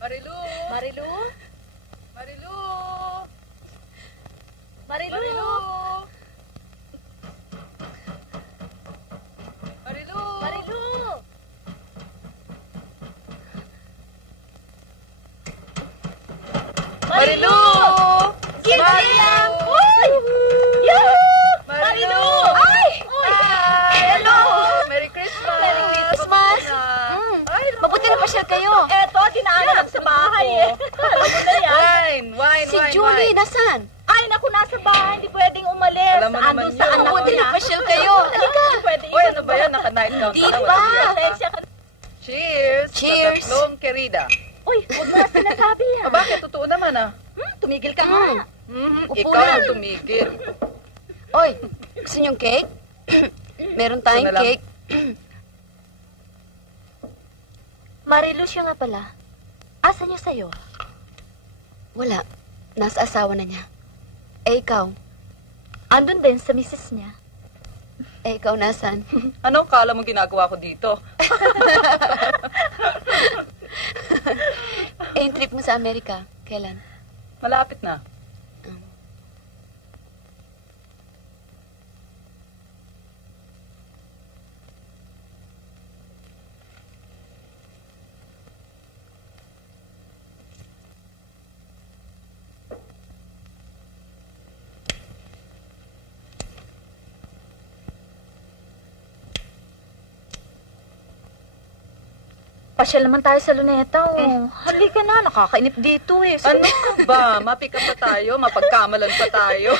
Marilu! Marilu? Marilu! Marilu! Marilu! Marilu! Marilu! Ginali lang! Uy! Yahoo! Marilu! Ay! Hello! Merry Christmas! Merry Christmas! Mabuti na pasyal kayo. Eto, kinaalam sa bahay eh. Alam mo na yan. Wine, Si Julie, nasaan? Ay, naku, nasa bahay. Hindi pwedeng umalis. Alam mo naman Andun sa yun. anak Mabuti niya. na pasyal kayo. Halika. Pwede Uy, ano ba yan? Naka-night gown Di ka na, ba? wala. Pasensya ka. Cheers! Cheers. Sa tatlong kerida. Uy, huwag mo na sinasabi yan. Bakit? Totoo naman Tumigil ka nga. Upo Ikaw lang. ang tumigil. Oy, gusto niyong cake? Meron tayong Gusto na lang. cake. Marilu siya nga pala. Asan niya sa'yo? Wala. Nasa asawa na niya. Eh, ikaw? Andun din sa misis niya. Eh, ikaw nasan? Anong kala mo ginagawa ko dito? Eh, yung trip mo sa Amerika, kailan? Malapit na. Pasyal naman tayo sa Luneta, oh. Halika na, nakakainip dito eh. Ano ka ba? Mapika pa tayo, mapagkamalan pa tayo.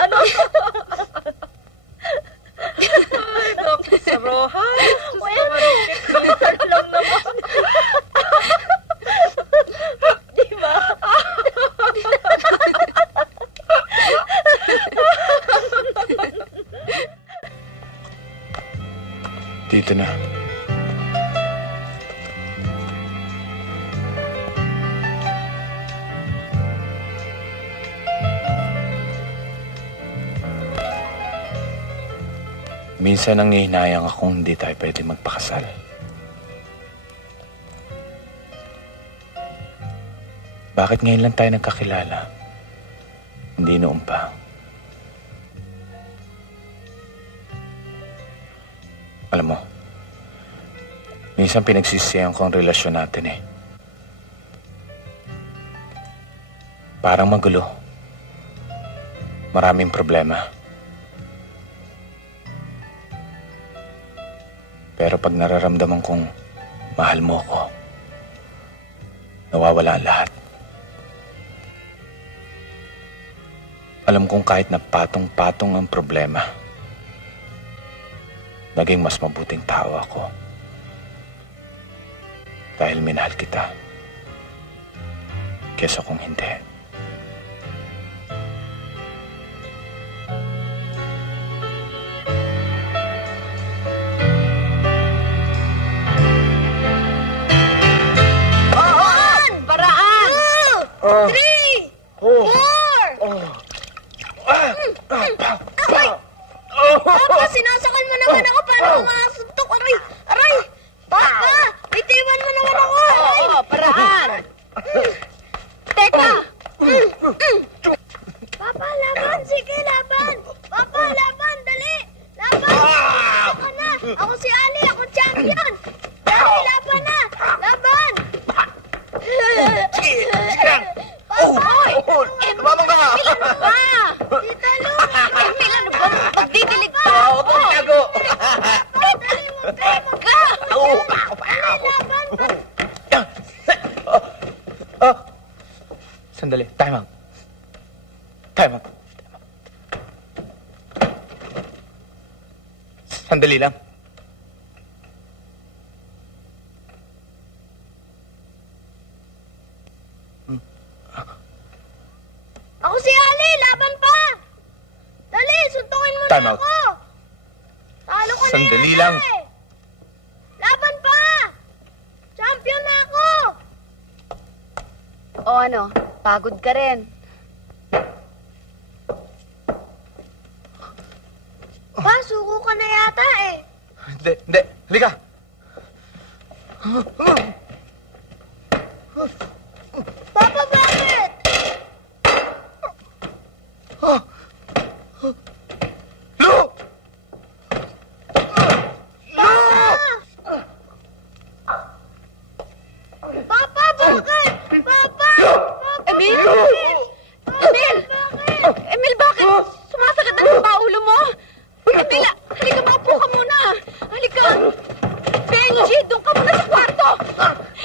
Ano? Ay, naku, sa Rojas. Minsan lang naman. Di ba? Dito na. Minsan ang hihinayang akong hindi tayo pwede magpakasal. Bakit ngayon lang tayo nagkakilala? Hindi noon pa. Alam mo, minsan pinagsisihan ko ang relasyon natin eh. Parang magulo. Maraming problema. Pero pag nararamdaman kong mahal mo ko, nawawala ang lahat. Alam kong kahit na patong-patong ang problema, naging mas mabuting tao ako. Dahil minahal kita. Kesa kung hindi. Paraan! 3! 4! Papa, sinasakal mo naman ako. Paano ko makasuntok? Aray! Aray! Papa! Bitiwan mo naman ako! Aray! Paraan! Teka! Papa, laban! Sige, laban! Papa, laban! Dali! Laban! Ako ka na! Ako si Ali! Ako champion! Dali, laban na! Laban! Sige! Sige! Papa! Tumama ka! Ano ba? Tita Lu! Emil, ano ba? Magdidilig ka! Huwag mo tago! Dali, huwag kayo Sandali. Time out. Time out. Sandali lang. Ako si Ali! Laban pa! Dali, suntukin mo Time na out. ako! Talo ka Sandali na lang. yata eh. Laban pa! Champion na ako! O ano, pagod ka rin. Pa, suko ka na yata eh. Hindi, hindi. Halika. Papa, bakit? Lu! Papa, bakit? Papa! Emil? Emil! Emil, bakit? Sumasakit na sa paulo mo? Emil, halika, maupo ka muna. Halika. Benji, doon ka muna sa kwarto.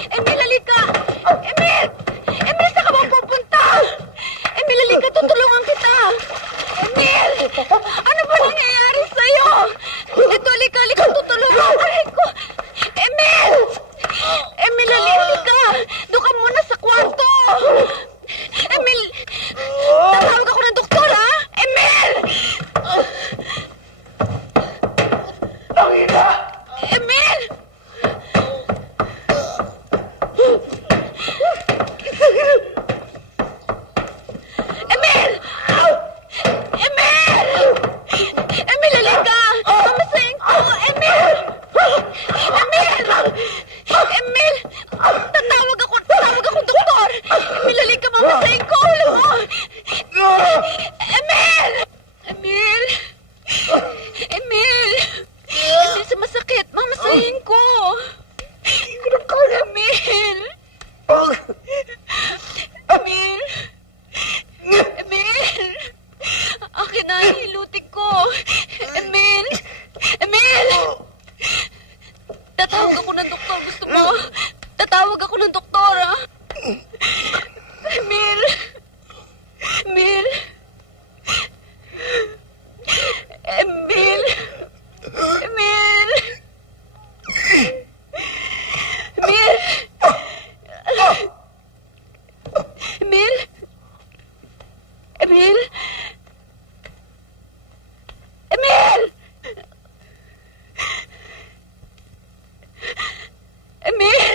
Emil, halika. Emil! Emil, saan ka ba pupunta? Emil, halika, tutulungan kita. Emil! Ano ba nangyayari sa'yo? Ito, halika, halika, tutulungan. Aray ko. Emil! Emil, halika. Doon ka muna sa kwarto. Emil, Emil! Tatawag akong doktor! Emil, halika, mamasahin ko! Alam mo! Emil! Emil! Emil! Emil, sa masakit, mamasahin ko! Emil! Emil! Emil! Akin na, hilutin ko! Emil! Emil! Tatawag ako ng doktor. Gusto mo? Tatawag ako ng doktor, ah. Emil! Emil! Emil! Emil! Emil! Emil! Emil! Emil! Emil!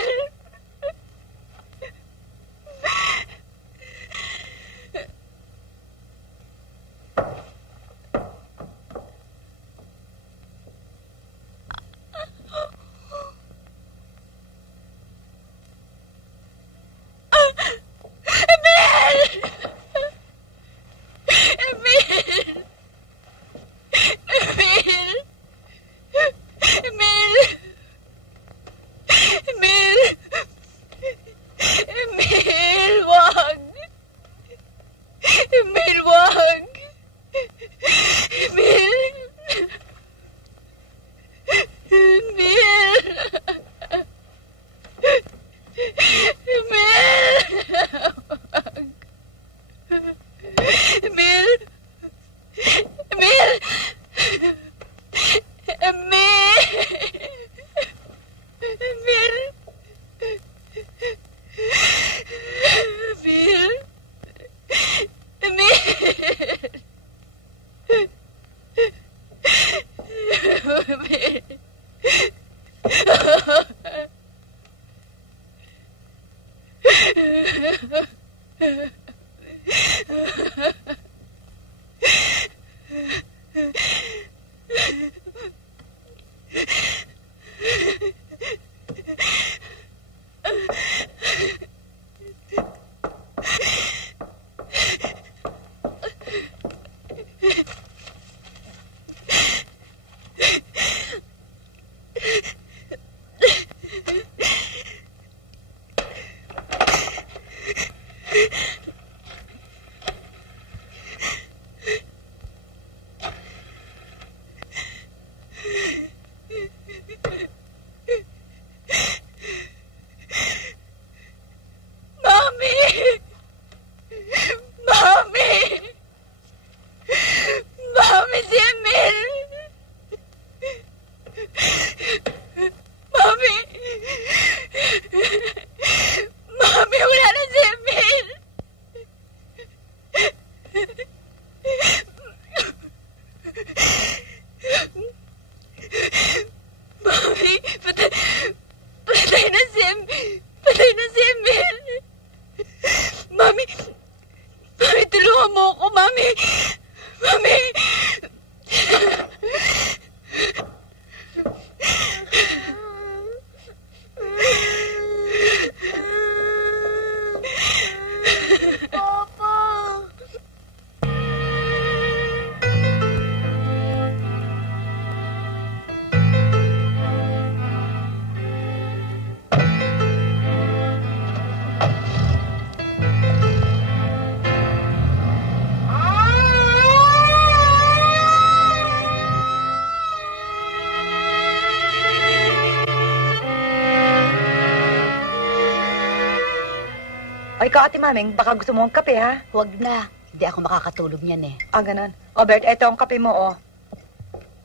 O ikaw, Ate Maming, baka gusto mo ang kape, ha? Huwag na. Hindi ako makakatulog niyan eh. Ah, ganun. O, Bert, eto ang kape mo, oh.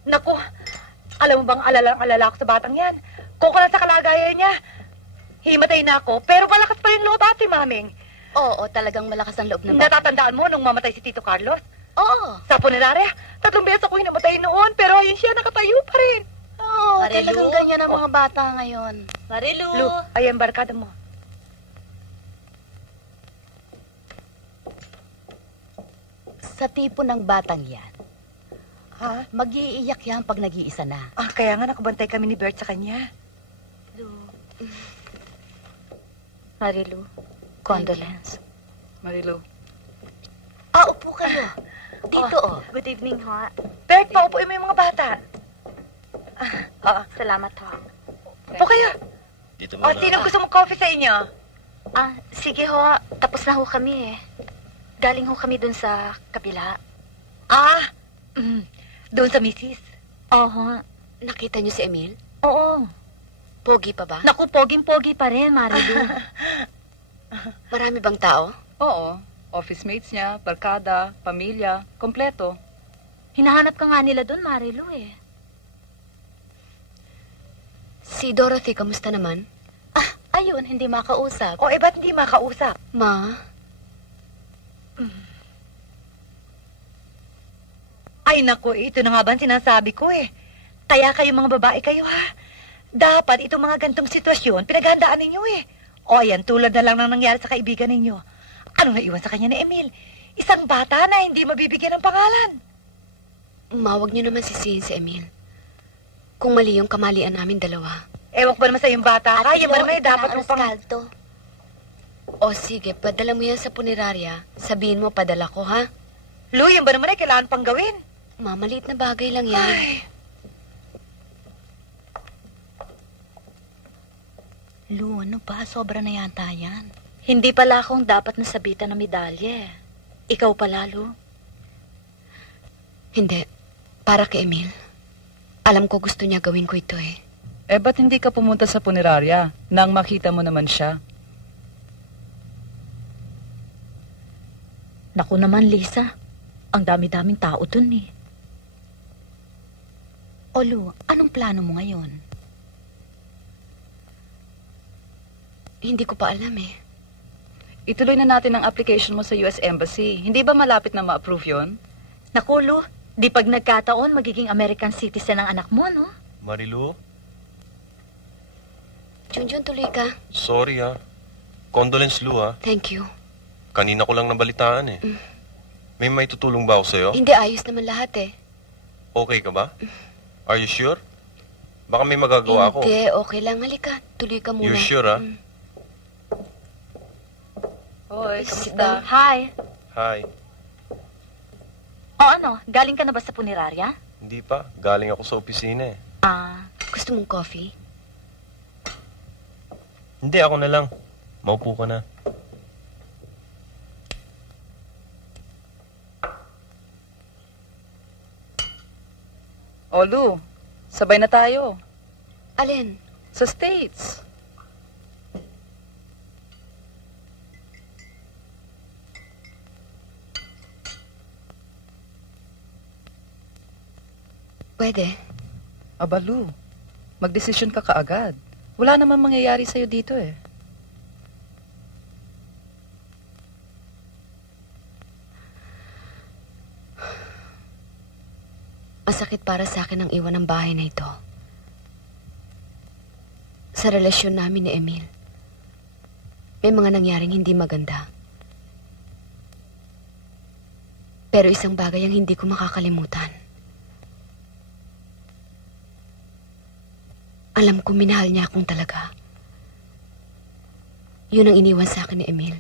Naku, alam mo bang alala ako sa batang yan? Kung ko lang sa kalagayan niya, himatay na ako, pero malakas pa rin loob, Ate Maming. Oo, talagang malakas ang loob ng bata. Natatandaan mo nung mamatay si Tito Carlos? Oo. Sa punerarya, 3 beses ako hinamatay noon, pero ayun siya, nakatayo pa rin. Oo, talagang ganyan ang mga bata ngayon. Marilu! Lu, ayan barkada mo. Sa tipo ng batang yan, ha? Mag-iiyak yan pag nag-iisa na. Ah, kaya nga nakabantay kami ni Bert sa kanya. Lu, Marilu, condolence. Marilu. Upo kayo. Dito, Good evening, ho. Bert, paupuin mo yung mga bata. Salamat, ho. Upo kayo. Dito O, sino gusto mong coffee sa inyo? Sige ho, tapos na ho kami eh. Galing ho kami dun sa kabila. Doon sa misis. Oo. Nakita niyo si Emil? Oo. Pogi pa ba? Naku, poging-pogi pa rin, Marilu. Marami bang tao? Oo. Office mates niya, barkada, pamilya, kompleto. Hinahanap ka nga nila dun, Marilu eh. Si Dorothy, kamusta naman? Ayun, hindi makausap. Ba't hindi makausap? Ma? Ay, naku, ito na nga ba ang sinasabi ko eh. Kaya kayo mga babae kayo ha. Dapat itong mga gantong sitwasyon, pinaghandaan ninyo eh. Ayan, tulad na lang ng nangyari sa kaibigan ninyo. Ano naiwan sa kanya ni Emil? Isang bata na hindi mabibigyan ng pangalan. Mawag niyo naman sisihin si Emil. Kung mali yung kamalian namin dalawa. Ewan ko ba naman sa yung bata ka? Yung ba naman dapat mo pang... O sige, padala mo yan sa punerarya. Sabihin mo, padala ko, ha? Lu, yung ba naman ay kailangan pang gawin? Maliit na bagay lang yan. Lu, ano ba? Sobra na yata yan. Hindi pala akong dapat nasabitan ng medalye. Ikaw pala, Lu. Hindi. Para kay Emil. Alam ko gusto niya gawin ko ito eh. Ba't hindi ka pumunta sa punerarya nang makita mo naman siya? Naku naman, Lisa. Ang dami-daming tao dun eh. O Lu, anong plano mo ngayon? Hindi ko pa alam eh. Ituloy na natin ang application mo sa US Embassy. Hindi ba malapit na ma-approve yun? Naku, Lu, di pag nagkataon, magiging American citizen ang anak mo, no? Marilu, Junjun, tuloy ka. sorry ha. Condolence, Lu ha. Thank you. Kanina ko lang nabalitaan eh. May maitutulong ba ako sa'yo? Hindi, ayos naman lahat eh. Okay ka ba? Are you sure? Baka may magagawa ako. Hindi, okay lang. Halika, tuloy ka muna. You're sure ha? Hoy, Sit kamusta? down. Hi. Hi. O ano, galing ka na ba sa punerarya? Hindi pa. Galing ako sa opisina eh. Gusto mong coffee? Hindi, ako na lang. Maupo ka na. O Lu, sabay na tayo. Alin? Sa States. Pwede. Aba Lu, magdesisyon ka kaagad. Wala namang mangyayari sa'yo dito eh. Masakit para sa akin ang iwan ng bahay na ito. Sa relasyon namin ni Emil, may mga nangyaring hindi maganda. Pero isang bagay ang hindi ko makakalimutan. Alam ko minahal niya akong talaga. Yun ang iniwan sa akin ni Emil.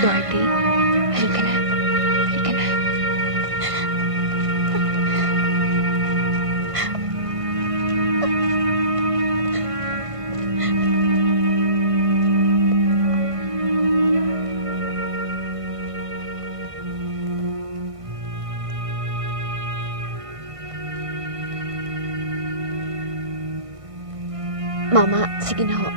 Dorothy, halika na. Halika na. Mama, sige na ho.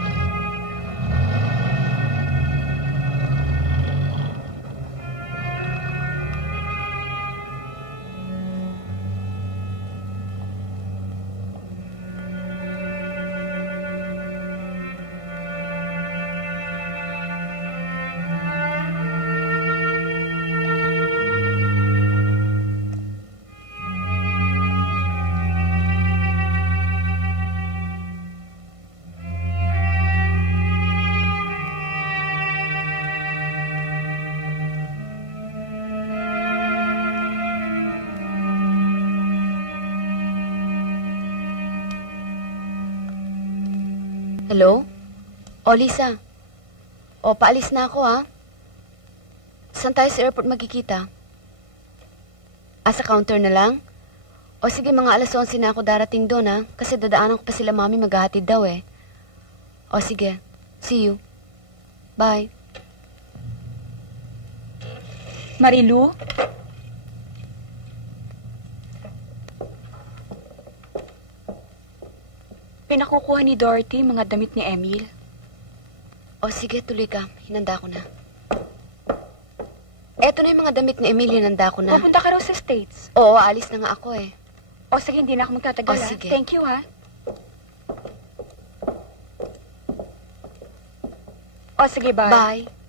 Hello? O, Lisa. O, paalis na ako, ha? Saan tayo sa airport magkikita? Sa counter na lang? O sige, mga alas 11 na ako darating doon, ha? Kasi dadaanan ko pa sila mami maghahatid daw, eh. O sige, see you. Bye. Marilu? Pinakukuha ni Dorothy mga damit ni Emil. O sige, tuloy ka. Hinanda ko na. Eto na yung mga damit ni Emil, hinanda ko na. Pupunta ka raw sa States. Oo, alis na nga ako eh. O sige, hindi na ako magtatagal. O, sige. Thank you, ha? O sige, bye. Bye.